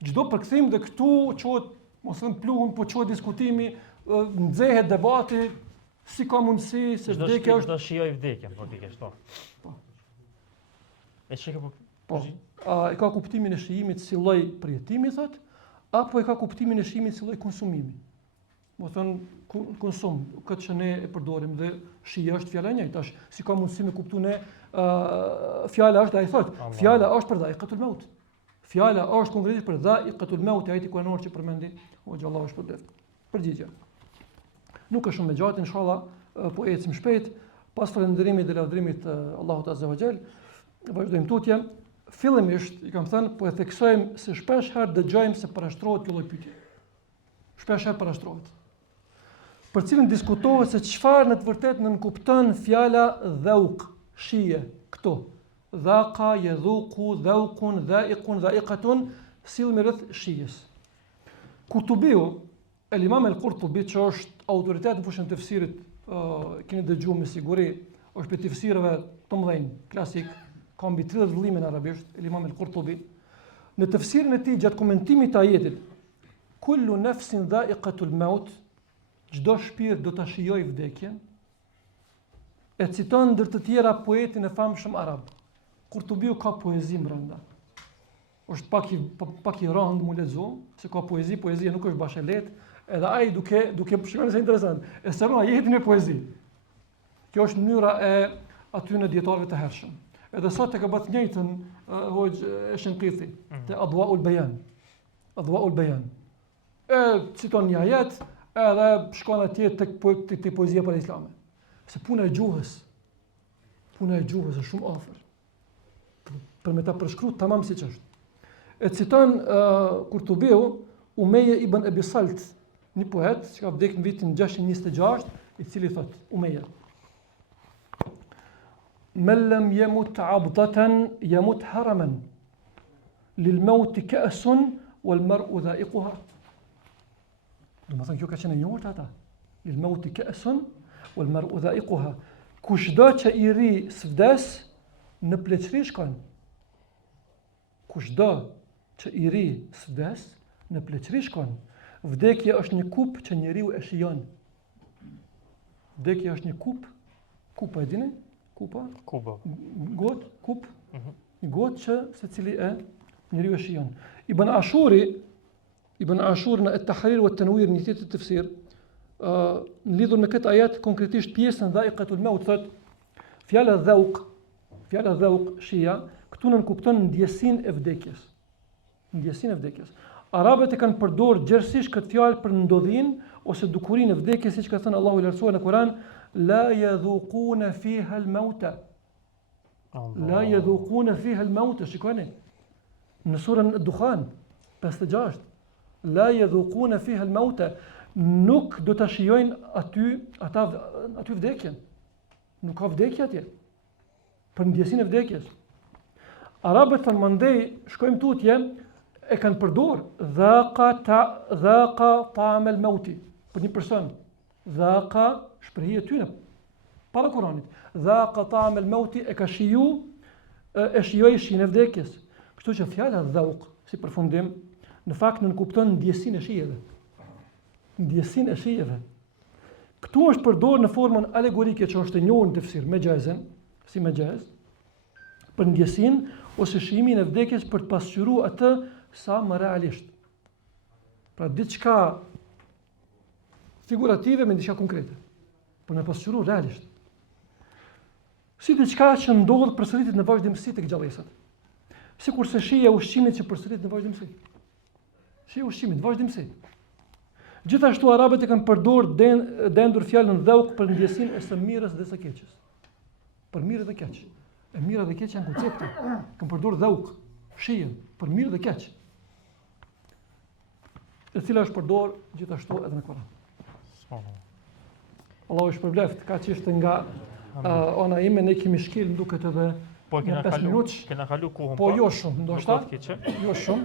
Çdo përkthim dhe këtu quhet, mos them pluhun, po quhet diskutimi, nxehet debati, si ka mundësi se vdekja është. Do shijoj vdekjen, po pikërisht po. Po. E shikoj po. E ka kuptimin e shijimit si lloj përjetimi thot, apo e ka kuptimin e shijimit si lloj konsumimi? Do thon konsum, këtë që ne e përdorim dhe shija është fjala e njëjtë, tash si ka mundësi me kuptuar ne fjala është ai thot, fjala është për dha'iqatul maut. Fjala është konkretisht për dha'iqatul maut, ajeti kuranor që përmendi Hoxha Allahu shpërblet. Përgjigje. Nuk është shumë me gjatë, inshallah, po ecim shpejt, pas falënderimit dhe lavdërimit Allahut Azza wa Jall, vazhdojmë tutje. Fillimisht i kam thënë, po e theksojmë se shpesh herë dëgjojmë se parashtrohet kjo lloj pyetje. Shpesh herë parashtrohet. Për cilën diskutohet se çfarë në të vërtetë nënkupton fjala dhauq, shije, këtu. Dhaqa, yadhuqu, dhauqun, dha'iqun, dha'iqatun, sillmi rreth shijes. Kurtubiu, el-Imam el-Qurtubi, që është autoritet në fushën e tefsirit, keni dëgjuar me siguri, është për tefsirëve të mëdhenj, klasik, ka mbi 30 vëllime në arabisht, el-Imam el-Qurtubi. Në tefsirin e tij gjatë komentimit të ajetit, kullu nafsin dha'iqatul maut, çdo shpirt do ta shijojë vdekjen, e citon ndër të tjera poetin e famshëm arab. Kurtubiu ka poezi brenda. Është pak i rënd mu lexu, se ka poezia nuk është bashelet, edhe ai duke shikoni se interesant, e sëron ajetin me poezi. Kjo është mënyra e aty në dietarëve të hershëm. Edhe sot e ka bërë të njëjtën Hoxha Shenqiti, te Adwa'ul Bayan. Adwa'ul Bayan. Citon një ajet, edhe shkon atje tek poezia për islame. Se puna e gjuhës është shumë afër. Për me ta përshkruar tamam siç është. E citon Kurtubiu Umeje ibn Abi Salt, një poet që ka vdekur në vitin 626, i cili thot Umeje: "Men lam yamut 'abdatan yamut haraman. Lil maut ka'sun wal mar'u dha'iquha." Do të thonë kjo ka qenë e njohur ata. Lil maut ka'sun wal mar'u dha'iquha. Kushdo që i ri s'vdes, në pleqëri shkon. Kushdo që i ri s'vdes, në pleqëri shkon. Vdekja është një kup që njeriu e shijon. Vdekja është një kupa e dini? Kupa? Kuba. Gotë, kup, një gotë që secili e njeriu e shijon. Ibn Ashuri në At-Tahrir wa At-Tanwir, një tjetër tafsir, në lidhur me këtë ajet, konkretisht pjesën dha'iqatul maut, thot fjala dhauq, shija, këtu nën kupton ndjesinë e vdekjes. Ndjesinë e vdekjes. Arabët e kanë përdorur gjerësisht këtë fjalë për ndodhin ose dukurinë e vdekjes, siç ka thënë Allahu i Lartësuar në Kur'an, la yadhuquna fiha al-mauta. La yadhuquna fiha al-mauta, shikoni. Në surën Dukhan 56. La yadhuquna fiha al-mauta, nuk do ta shijojnë aty vdekjen. Nuk ka vdekje atje. Për ndjesinë e vdekjes. Arabët thonë mandej, shkojmë tutje, e kanë përdor dhaqa ta'am al-mauti për një person. Dhaqa shprehje tyre para Kuranit. Dhaqa ta'am al-mauti e ka shiju, e shijoi shijen e vdekjes. Kështu që fjala dhauq, si përfundim, në fakt nënkupton ndjesinë e shijeve. Ndjesinë e shijeve. Këtu është përdorur në formën alegorike që është e njohur në tefsir me xhazen, si me xhez, për ndjesinë ose shijimin e vdekjes për të pasqyruar atë sa më realisht. Pra diçka figurative me diçka konkrete, për me pasqyruar realisht. Si diçka që ndodh përsëritet në vazhdimsi tek gjallësat. Sikurse shija e ushqimit që përsëritet në vazhdimsi. Shija e ushqimit në vazhdimsi. Gjithashtu arabët e kanë përdorur dendur fjalën dhauq për ndjesinë e së mirës dhe së keqes. Për mirë dhe keq. E mira dhe keq janë koncepte. Kanë përdorur dhauq, shijen, për mirë dhe keq. E cila është përdorur gjithashtu edhe në Kur'an. Allahu është përbleft, ka që ishte nga ona ime, ne kemi shkel në duket edhe po në 5 minutë. Kena kalu kohën. Po jo shumë, ndoshta. Jo Jo shumë.